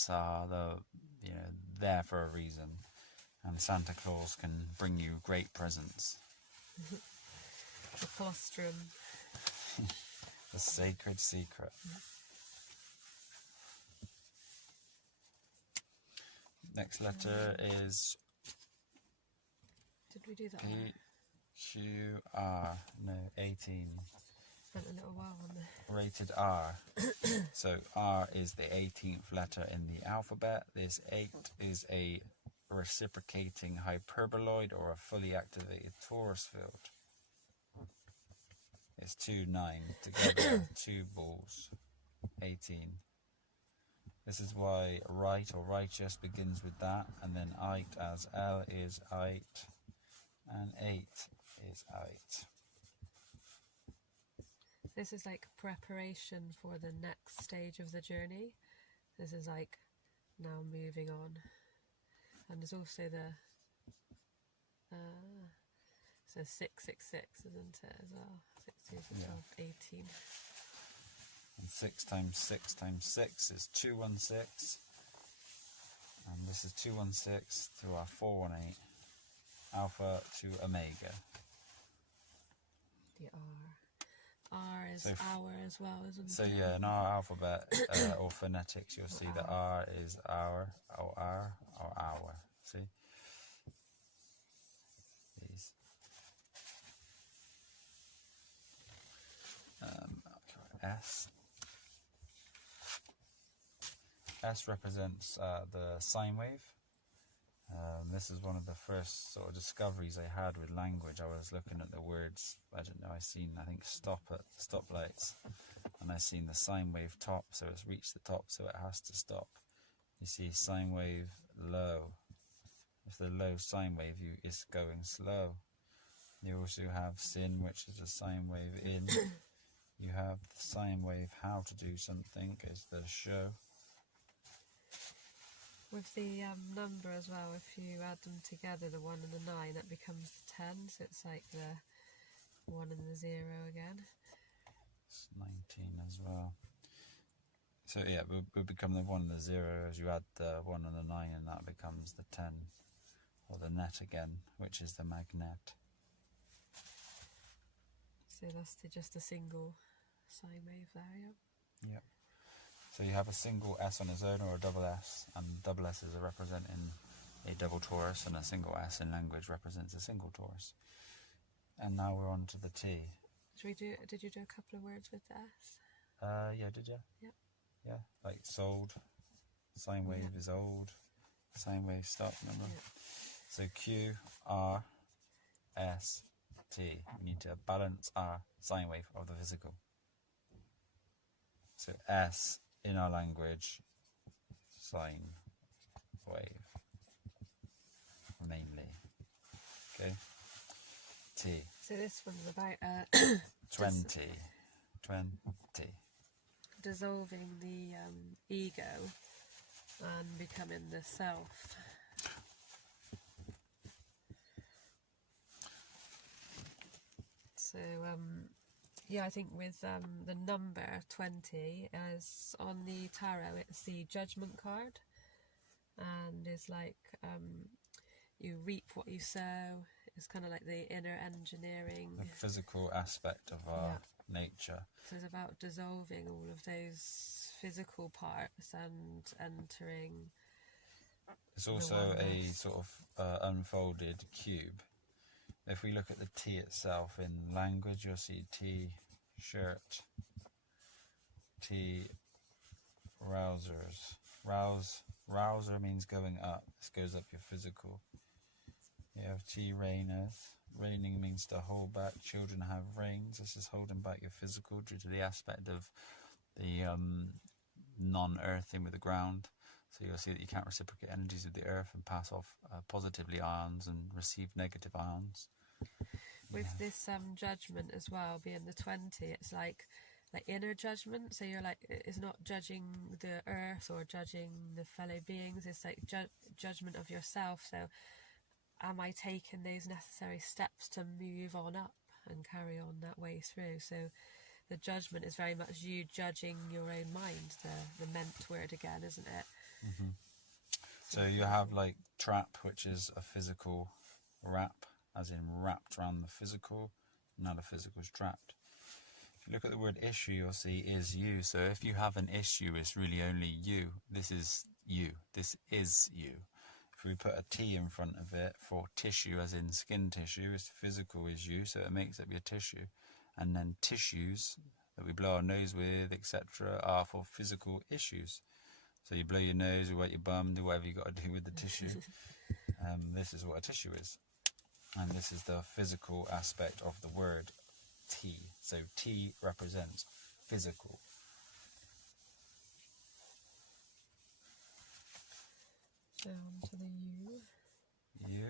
are there for a reason, and Santa Claus can bring you great presents. The colostrum. The sacred secret. Next letter is... Did we do that? P-Q-R. No, 18. spent a little while on the... Rated R. So R is the 18th letter in the alphabet. This 8 is a reciprocating hyperboloid or a fully activated torus field. It's 2, 9 together, 2 balls, 18. This is why right or righteous begins with that, and then ait as L is ait, and 8 is ait. This is like preparation for the next stage of the journey. This is like now moving on. And there's also the so 666, isn't it, as well? 6 2 12, 18. And 6 times 6 times 6 is 216. And this is 216 to our 418. Alpha to omega. The R is hour as well, isn't it? So yeah, in our alphabet or phonetics, you'll see that R is hour or hour. See? These. S. S represents the sine wave. This is one of the first sort of discoveries I had with language. I was looking at the words, I think stop at stoplights, and I seen the sine wave top, so it's reached the top, so it has to stop. You see sine wave low. If the low sine wave, it's going slow. You also have sin, which is a sine wave in. You have the sine wave how to do something, is the show. With the number as well, if you add them together, the 1 and the 9, that becomes the 10, so it's like the 1 and the 0 again. It's 19 as well. So yeah, we'll become the 1 and the 0 as you add the 1 and the 9, and that becomes the 10, or the net again, which is the magnet. So that's just a single sine wave there, yeah? Yep. So you have a single S on its own or a double S, and double S is representing a double torus, and a single S in language represents a single torus. And now we're on to the T. Did you do a couple of words with the S? Yeah, did you? Yep. Yeah, like sold, sine wave is old, sine wave stop, remember? Yep. So Q, R, S, T. We need to balance our sine wave of the physical. So S in our language, sine wave, mainly. Okay. T. So this one's about 20. dissolving the ego and becoming the self. So yeah, I think with the number 20, as on the tarot, it's the judgment card, and it's like you reap what you sow. It's kind of like the inner engineering, the physical aspect of our nature. So it's about dissolving all of those physical parts and entering. It's also a sort of unfolded cube. If we look at the T itself in language, you'll see T shirt, T rousers. Rouser means going up. This goes up your physical. You have T rainers. Raining means to hold back. Children have reins. This is holding back your physical due to the aspect of the non-earthing with the ground. So you'll see that you can't reciprocate energies with the earth and pass off positively ions and receive negative ions. With this judgment as well, being the 20, it's like inner judgment. So you're like, it's not judging the earth or judging the fellow beings. It's like judgment of yourself. So am I taking those necessary steps to move on up and carry on that way through? So the judgment is very much you judging your own mind, the meant word again, isn't it? Mm-hmm. So you have like trap, which is a physical wrap, as in wrapped around the physical. Now the physical is trapped. If you look at the word issue, you'll see is you. So if you have an issue, it's really only you. This is you. This is you. If we put a T in front of it for tissue, as in skin tissue, it's physical is you, so it makes up your tissue. And then tissues that we blow our nose with, etc., are for physical issues. So you blow your nose, you wet your bum, do whatever you got to do with the tissue. This is what a tissue is. And this is the physical aspect of the word T. So T represents physical. Down to the U. U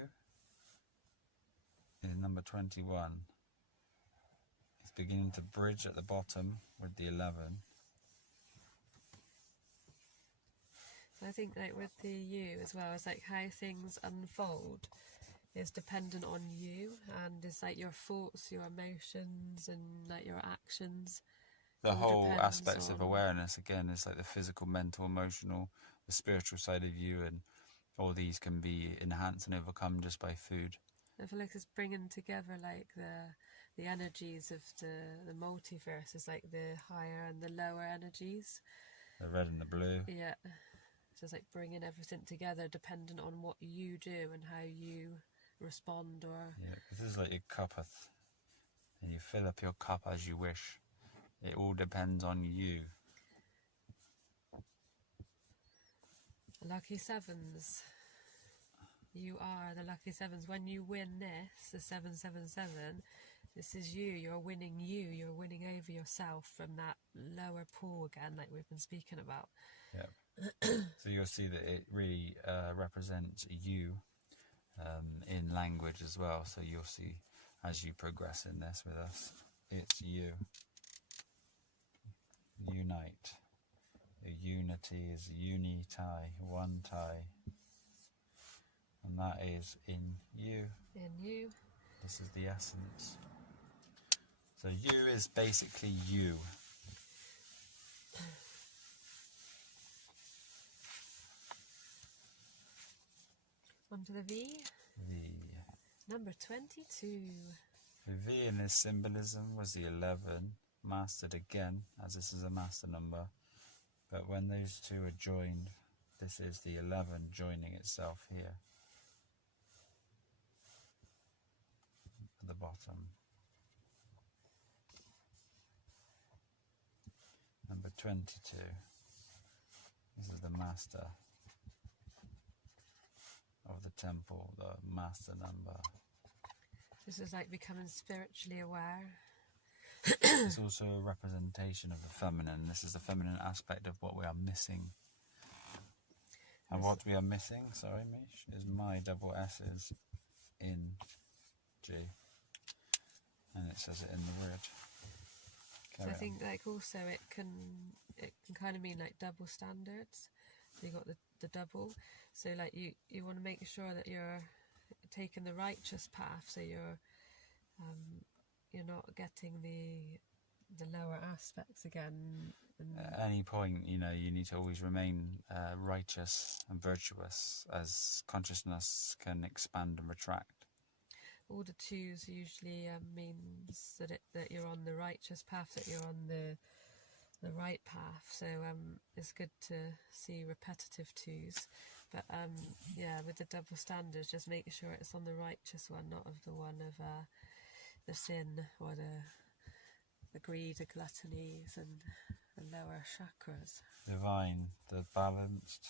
is number 21. It's beginning to bridge at the bottom with the 11. So I think like with the U as well, it's like how things unfold is dependent on you, and it's like your thoughts, your emotions, and like your actions. The whole depends aspects of on- awareness, again, is like the physical, mental, emotional, the spiritual side of you, and all these can be enhanced and overcome just by food. I feel like it's bringing together like the energies of the multiverse. It's like the higher and the lower energies. The red and the blue. Yeah. So it's like bringing everything together dependent on what you do and how you respond or... Yeah, this is like your cuppeth. And you fill up your cup as you wish. It all depends on you. Lucky sevens. You are the lucky sevens. When you win this, the 777, this is you. You're winning you. You're winning over yourself from that lower pool again, like we've been speaking about. Yeah. So you'll see that it really represents you in language as well. So you'll see as you progress in this with us, it's you. Unite. The unity is unity, one tie. And that is in you. In you. This is the essence. So you is basically you. On to the V. The Number 22. V in this symbolism was the 11, mastered again, as this is a master number. But when those two are joined, this is the 11 joining itself here. At the bottom. Number 22. This is the master of the temple, the master number. This is like becoming spiritually aware. It's also a representation of the feminine. This is the feminine aspect of what we are missing. And what we are missing, sorry Mish, is my double S's in G. And it says it in the word. So I think like also it can kind of mean like double standards. So you got the double. So like you want to make sure that you're taking the righteous path. So you're not getting the lower aspects again. At any point, you need to always remain righteous and virtuous, as consciousness can expand and retract. All the twos usually means that you're on the righteous path, that you're on the right path. So it's good to see repetitive twos. But yeah, with the double standards, just make sure it's on the righteous one, not of the one of the sin or the greed, the gluttonies, and the lower chakras. Divine, the balanced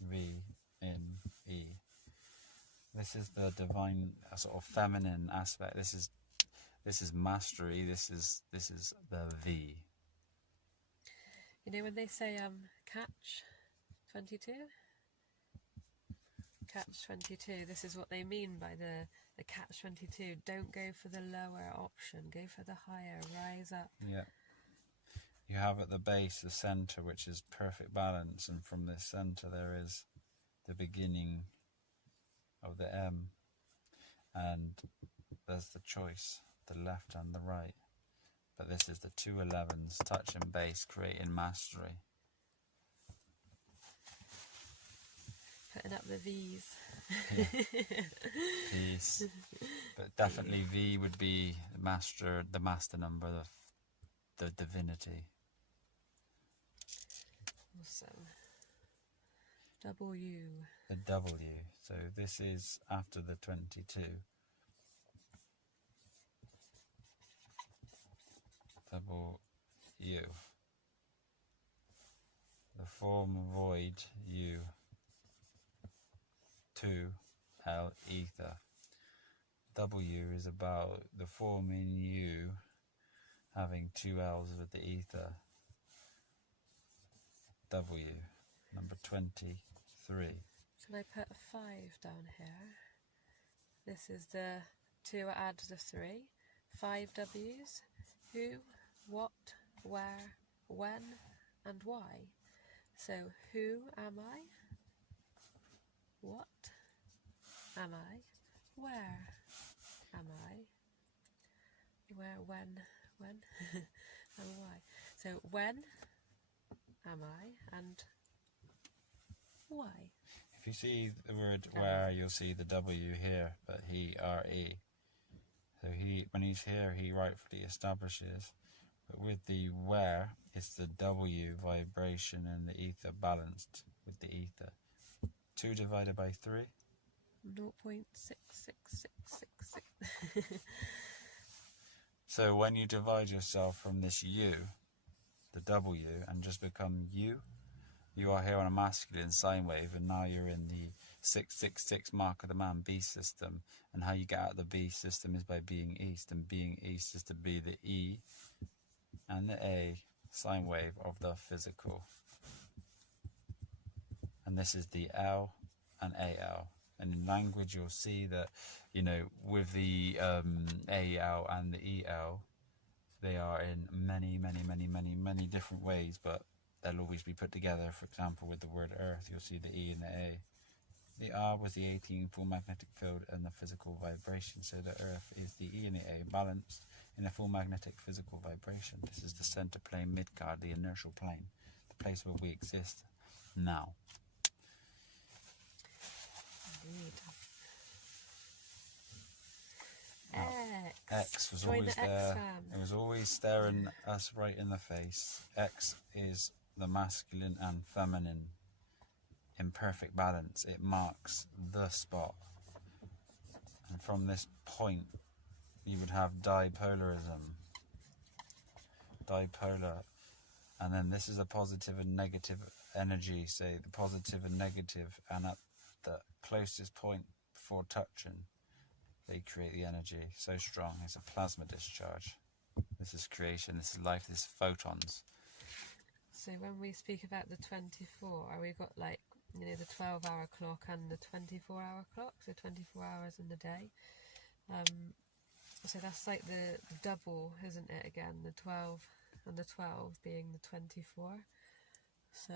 V in E. This is the divine sort of feminine aspect. This is mastery. This is the V. You know when they say catch 22? Catch 22. This is what they mean by the catch 22. Don't go for the lower option. Go for the higher. Rise up. Yeah. You have at the base the center, which is perfect balance, and from this center there is the beginning of the M, and there's the choice, the left and the right. But this is the two 11s, touch and base, creating mastery. Putting up the V's. Yeah. Peace. But definitely V would be the master number, the divinity. Awesome. W. The W. So this is after the 22. W. The form void U. 2 L ether. W is about the form in U having 2 L's with the ether. W, number 23. Can I put a 5 down here? This is the 2 add the 3. 5 W's. Who, what, where, when, and why. So, who am I? What am I? Where am I? Where, when, and why. So, when am I and why? If you see the word where, you'll see the W here, but he, R-E. So when he's here, he rightfully establishes. But with the where, it's the W vibration and the ether balanced with the ether. 2 divided by 3? 0.66666. So when you divide yourself from this U, the W, and just become you, you are here on a masculine sine wave, and now you're in the 666 mark of the man B system. And how you get out of the B system is by being east, and being east is to be the E and the A sine wave of the physical. And this is the L and AL. And in language you'll see that, you know, with the AL and the EL, they are in many different ways, but they'll always be put together. For example, with the word earth, you'll see the E and the A. The R was the 18 full magnetic field and the physical vibration. So the earth is the E and the A balanced in a full magnetic physical vibration. This is the center plane, Midgard, the inertial plane, the place where we exist now. Indeed. X was Join always the there. X-Fam. It was always staring us right in the face. X is the masculine and feminine in perfect balance. It marks the spot. And from this point, you would have dipolarism. Dipolar. And then this is a positive and negative energy, say the positive and negative, and at the closest point before touching, they create the energy so strong. It's a plasma discharge. This is creation, this is life, this is photons. So when we speak about the 24, we've got like, you know, the 12-hour clock and the 24-hour clock, so 24 hours in the day. So that's like the double, isn't it, again, the 12 and the 12 being the 24. So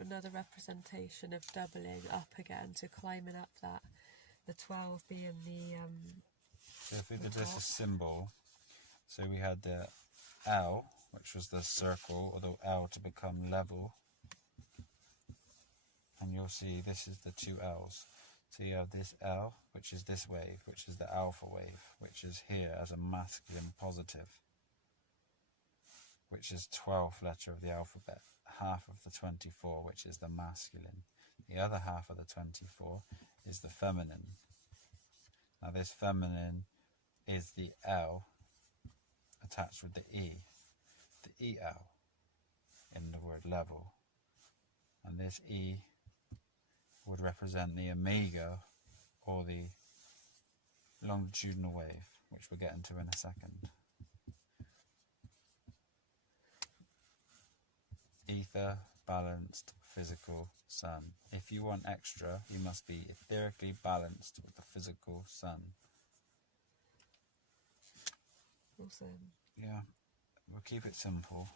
another representation of doubling up again, so climbing up that, the 12 being the so if we did top. this as symbol, so we had the L, which was the circle, or the L to become level, and you'll see this is the 2 L's. So you have this L, which is this wave, which is the alpha wave, which is here as a masculine positive, which is 12th letter of the alphabet, half of the 24, which is the masculine. The other half of the 24 is the feminine. Now this feminine is the L attached with the E, the EL in the word level. And this E would represent the omega, or the longitudinal wave, which we'll get into in a second. Ether, balanced, physical, sun. If you want extra, you must be etherically balanced with the physical sun. Awesome. Yeah, we'll keep it simple.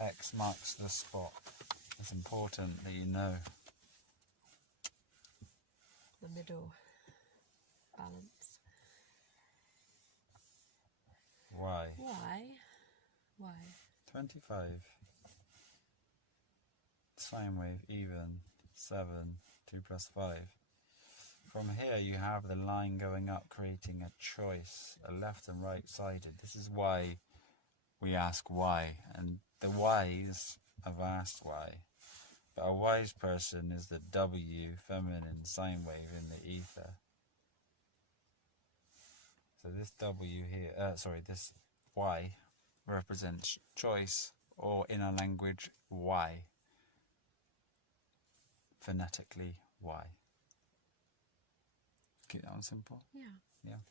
X marks the spot. It's important that you know. The middle balance. Why? Why? 25. Sine wave, even. 7. 2 plus 5. From here you have the line going up, creating a choice, a left and right sided. This is why we ask why, and the wise have asked why. But a wise person is the W feminine sine wave in the ether. So this W here, this Y represents choice, or in our language, Y. Phonetically, Y. Keep that one simple? Yeah. Yeah.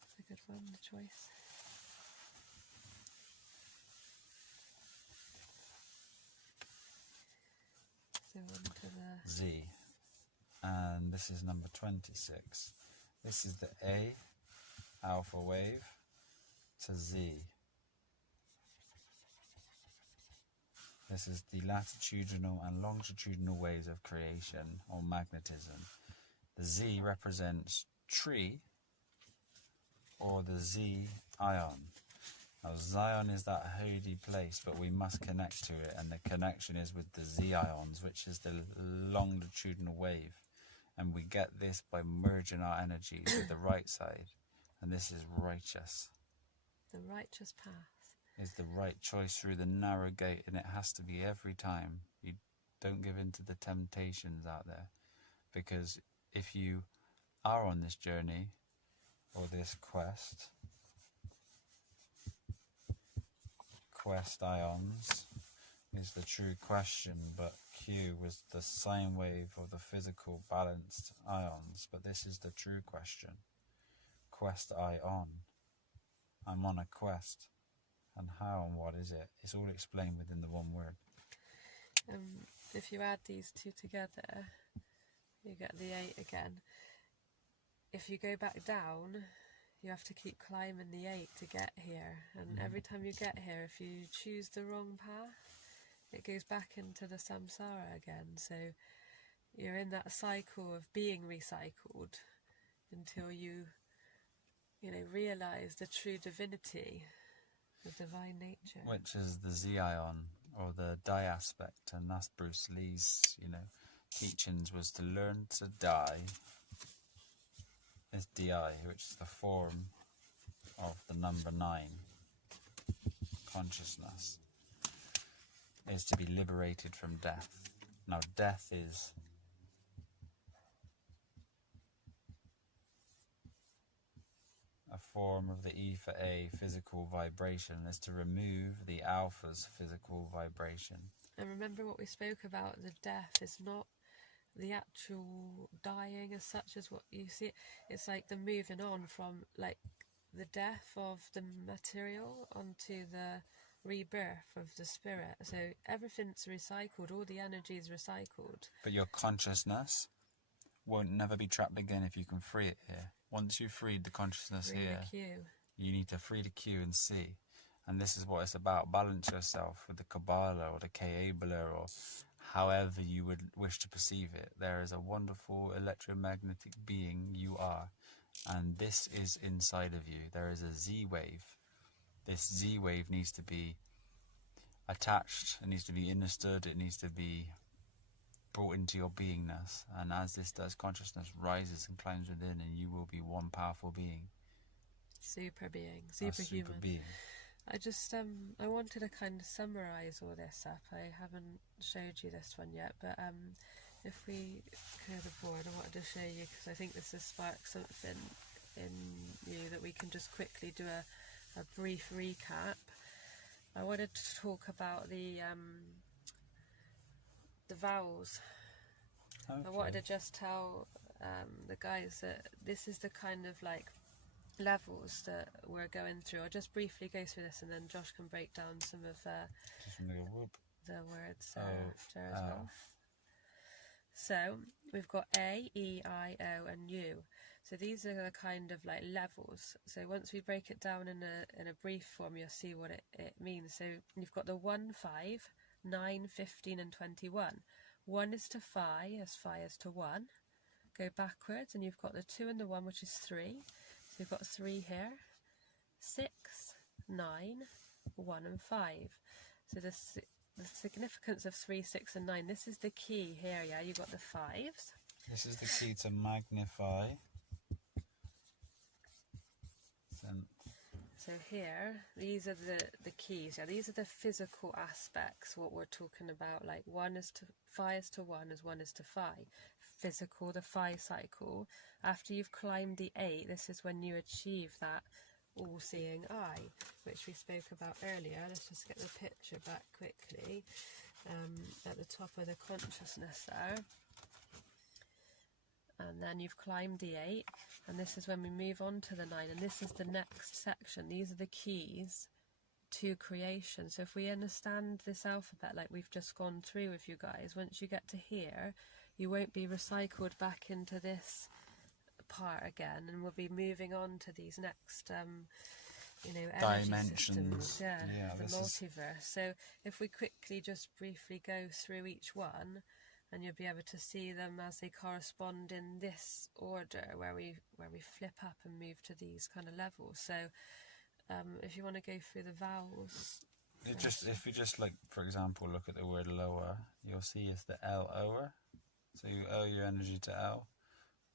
That's a good one, the choice. So on to the Z. And this is number 26. This is the A, alpha wave, to Z. This is the latitudinal and longitudinal waves of creation, or magnetism. The Z represents tree, or the Z ion. Now Zion is that holy place, but we must connect to it, and the connection is with the Z ions, which is the longitudinal wave. And we get this by merging our energies with the right side, and this is righteous. The righteous path. Is the right choice through the narrow gate, and it has to be every time. You don't give in to the temptations out there, because if you are on this journey or this quest ions is the true question, but Q was the sine wave of the physical balanced ions, but this is the true question. Quest ion. I'm on a quest. And how and what is it? It's all explained within the one word. If you add these two together, you get the 8 again. If you go back down, you have to keep climbing the 8 to get here. And every time you get here, if you choose the wrong path, it goes back into the samsara again. So you're in that cycle of being recycled until you realise the true divinity, the divine nature. Which is the Z ion, or the die aspect, and that's Bruce Lee's, teachings was to learn to die. Is DI, which is the form of the number 9, consciousness, is to be liberated from death. Now death is a form of the E for A, physical vibration, is to remove the alpha's physical vibration. And remember what we spoke about, the death is not the actual dying as such as what you see. It's like the moving on from like the death of the material onto the rebirth of the spirit. So everything's recycled, all the energy is recycled. But your consciousness won't never be trapped again if you can free it here. Once you've freed the consciousness Free here, the Q. you need to free the Q and C. And this is what it's about. Balance yourself with the Kabbalah or the Kabbala, or however you would wish to perceive it. There is a wonderful electromagnetic being you are, and this is inside of you. There is a Z wave. This Z wave needs to be attached, it needs to be understood, it needs to be brought into your beingness. And as this does, consciousness rises and climbs within, and you will be one powerful being. Super being, superhuman. Super being. I wanted to kind of summarise all this up. I haven't showed you this one yet, but if we clear the board, I wanted to show you, because I think this has sparked something in you that we can just quickly do a brief recap. I wanted to talk about the vowels. Okay. I wanted to just tell the guys that this is the kind of like levels that we're going through. I'll just briefly go through this, and then Josh can break down some of the words after as well. So we've got A, E, I, O and U. So these are the kind of like levels. So once we break it down in a brief form, you'll see what it means. So you've got the 1, 5, 9, 15 and 21. 1 is to phi, as phi is to 1. Go backwards, and you've got the 2 and the 1, which is 3. So you've got 3 here. 6, 9, 1 and 5. So the significance of 3, 6 and 9, this is the key here, yeah? You've got the 5s. This is the key to magnify. So here, these are the keys. Yeah, these are the physical aspects, what we're talking about. Like 1 is to phi is to 1 as 1 is to phi. Physical, the phi cycle. After you've climbed the 8, this is when you achieve that all-seeing eye, which we spoke about earlier. Let's just get the picture back quickly. At the top of the consciousness there. And then you've climbed the 8, and this is when we move on to the 9, and this is the next section. These are the keys to creation. So if we understand this alphabet like we've just gone through with you guys, once you get to here, you won't be recycled back into this part again, and we'll be moving on to these next energy dimensions. systems, the multiverse. So if we quickly just briefly go through each one, and you'll be able to see them as they correspond in this order, where we flip up and move to these kind of levels. So if you want to go through the vowels, If you just, like, for example, look at the word lower, you'll see it's the L ower. So you owe your energy to L.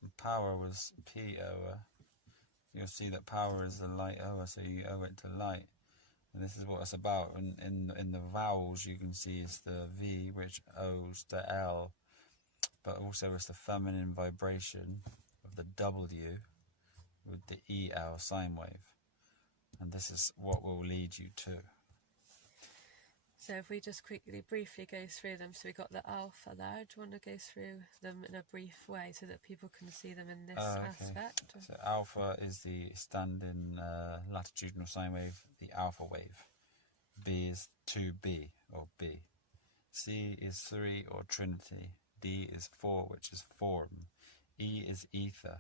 And power was P ower. You'll see that power is the light ower, so you owe it to light. And this is what it's about. And in the vowels, you can see it's the V, which owes the L, but also it's the feminine vibration of the W with the EL sine wave. And this is what will lead you to. So if we just briefly go through them. So we got the alpha there. Do you want to go through them in a brief way so that people can see them in this aspect? So alpha is the standing latitudinal sine wave, the alpha wave. B is 2B, or B. C is 3, or trinity. D is 4, which is form. E is ether.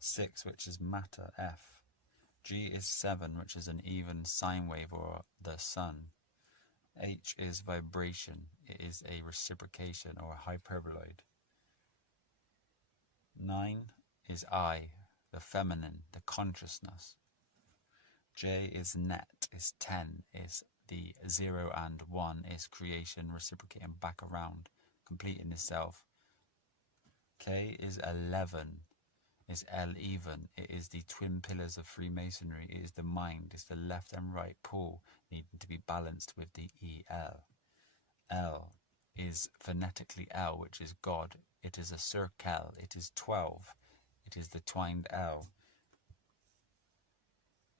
6, which is matter, F. G is 7, which is an even sine wave, or the sun. H is vibration. It is a reciprocation, or a hyperboloid. 9 is I, the feminine, the consciousness. J is net, is 10, is the 0 and 1, is creation, reciprocating back around, completing itself. K is 11, is L even. It is the twin pillars of Freemasonry. It is the mind, it's the left and right pole needing to be balanced with the EL. L is phonetically L, which is God. It is a circle. It is 12. It is the twined L.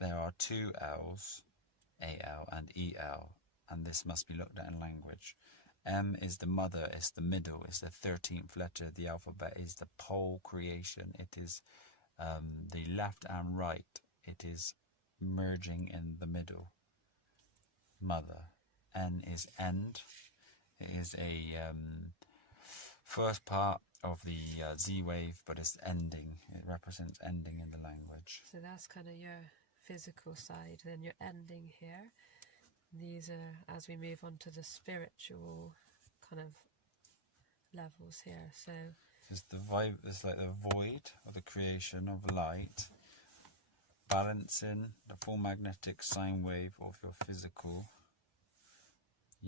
There are 2 L's, AL and EL, and this must be looked at in language. M is the mother, it's the middle, it's the 13th letter of the alphabet, is the pole creation. It is the left and right. It is merging in the middle. Mother. N is end. It is a first part of the Z wave, but it's ending. It represents ending in the language. So that's kind of your physical side. Then you're ending here. These are as we move on to the spiritual kind of levels here. So it's the vibe. It's like the void of the creation of light, balancing the full magnetic sine wave of your physical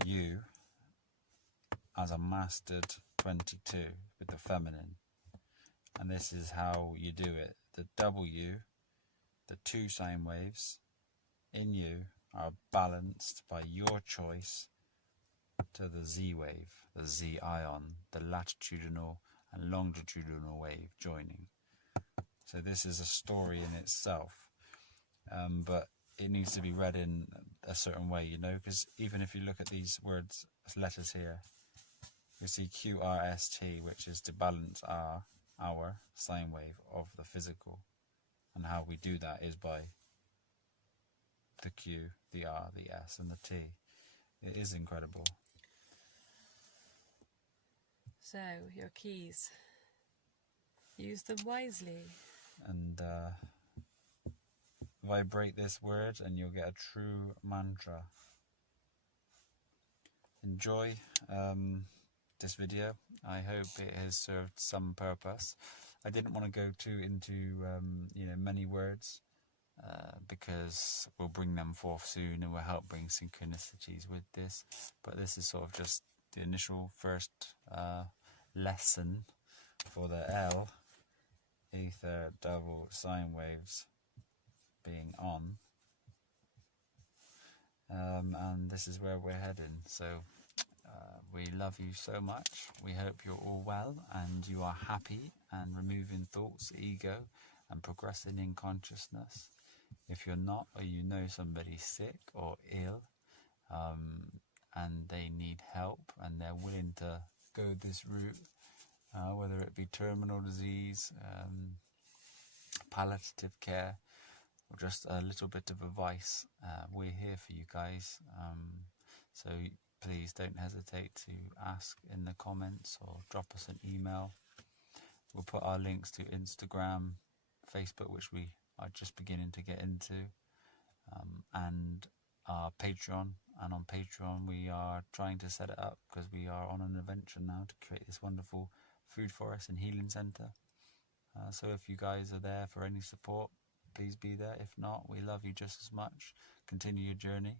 you as a mastered 22 with the feminine. And this is how you do it. The W, the 2 sine waves in you are balanced by your choice to the Z wave, the Z ion, the latitudinal and longitudinal wave joining. So this is a story in itself, but it needs to be read in a certain way, you know, because even if you look at these words, letters here, you see QRST, which is to balance our sine wave of the physical, and how we do that is by the Q, the R, the S, and the T. It is incredible. So, your keys. Use them wisely. And vibrate this word and you'll get a true mantra. Enjoy this video. I hope it has served some purpose. I didn't want to go too into many words, because we'll bring them forth soon and we'll help bring synchronicities with this. But this is sort of just the initial first lesson for the L, ether, double sine waves being on, and this is where we're heading. So we love you so much. We hope you're all well and you are happy and removing thoughts, ego, and progressing in consciousness. If you're not, or you know somebody sick or ill, and they need help and they're willing to go this route, whether it be terminal disease, palliative care, or just a little bit of advice, we're here for you guys. So please don't hesitate to ask in the comments or drop us an email. We'll put our links to Instagram, Facebook, which we are just beginning to get into, and our Patreon. And on Patreon we are trying to set it up because we are on an adventure now to create this wonderful food forest and healing centre. So if you guys are there for any support, please be there. If not, we love you just as much. Continue your journey.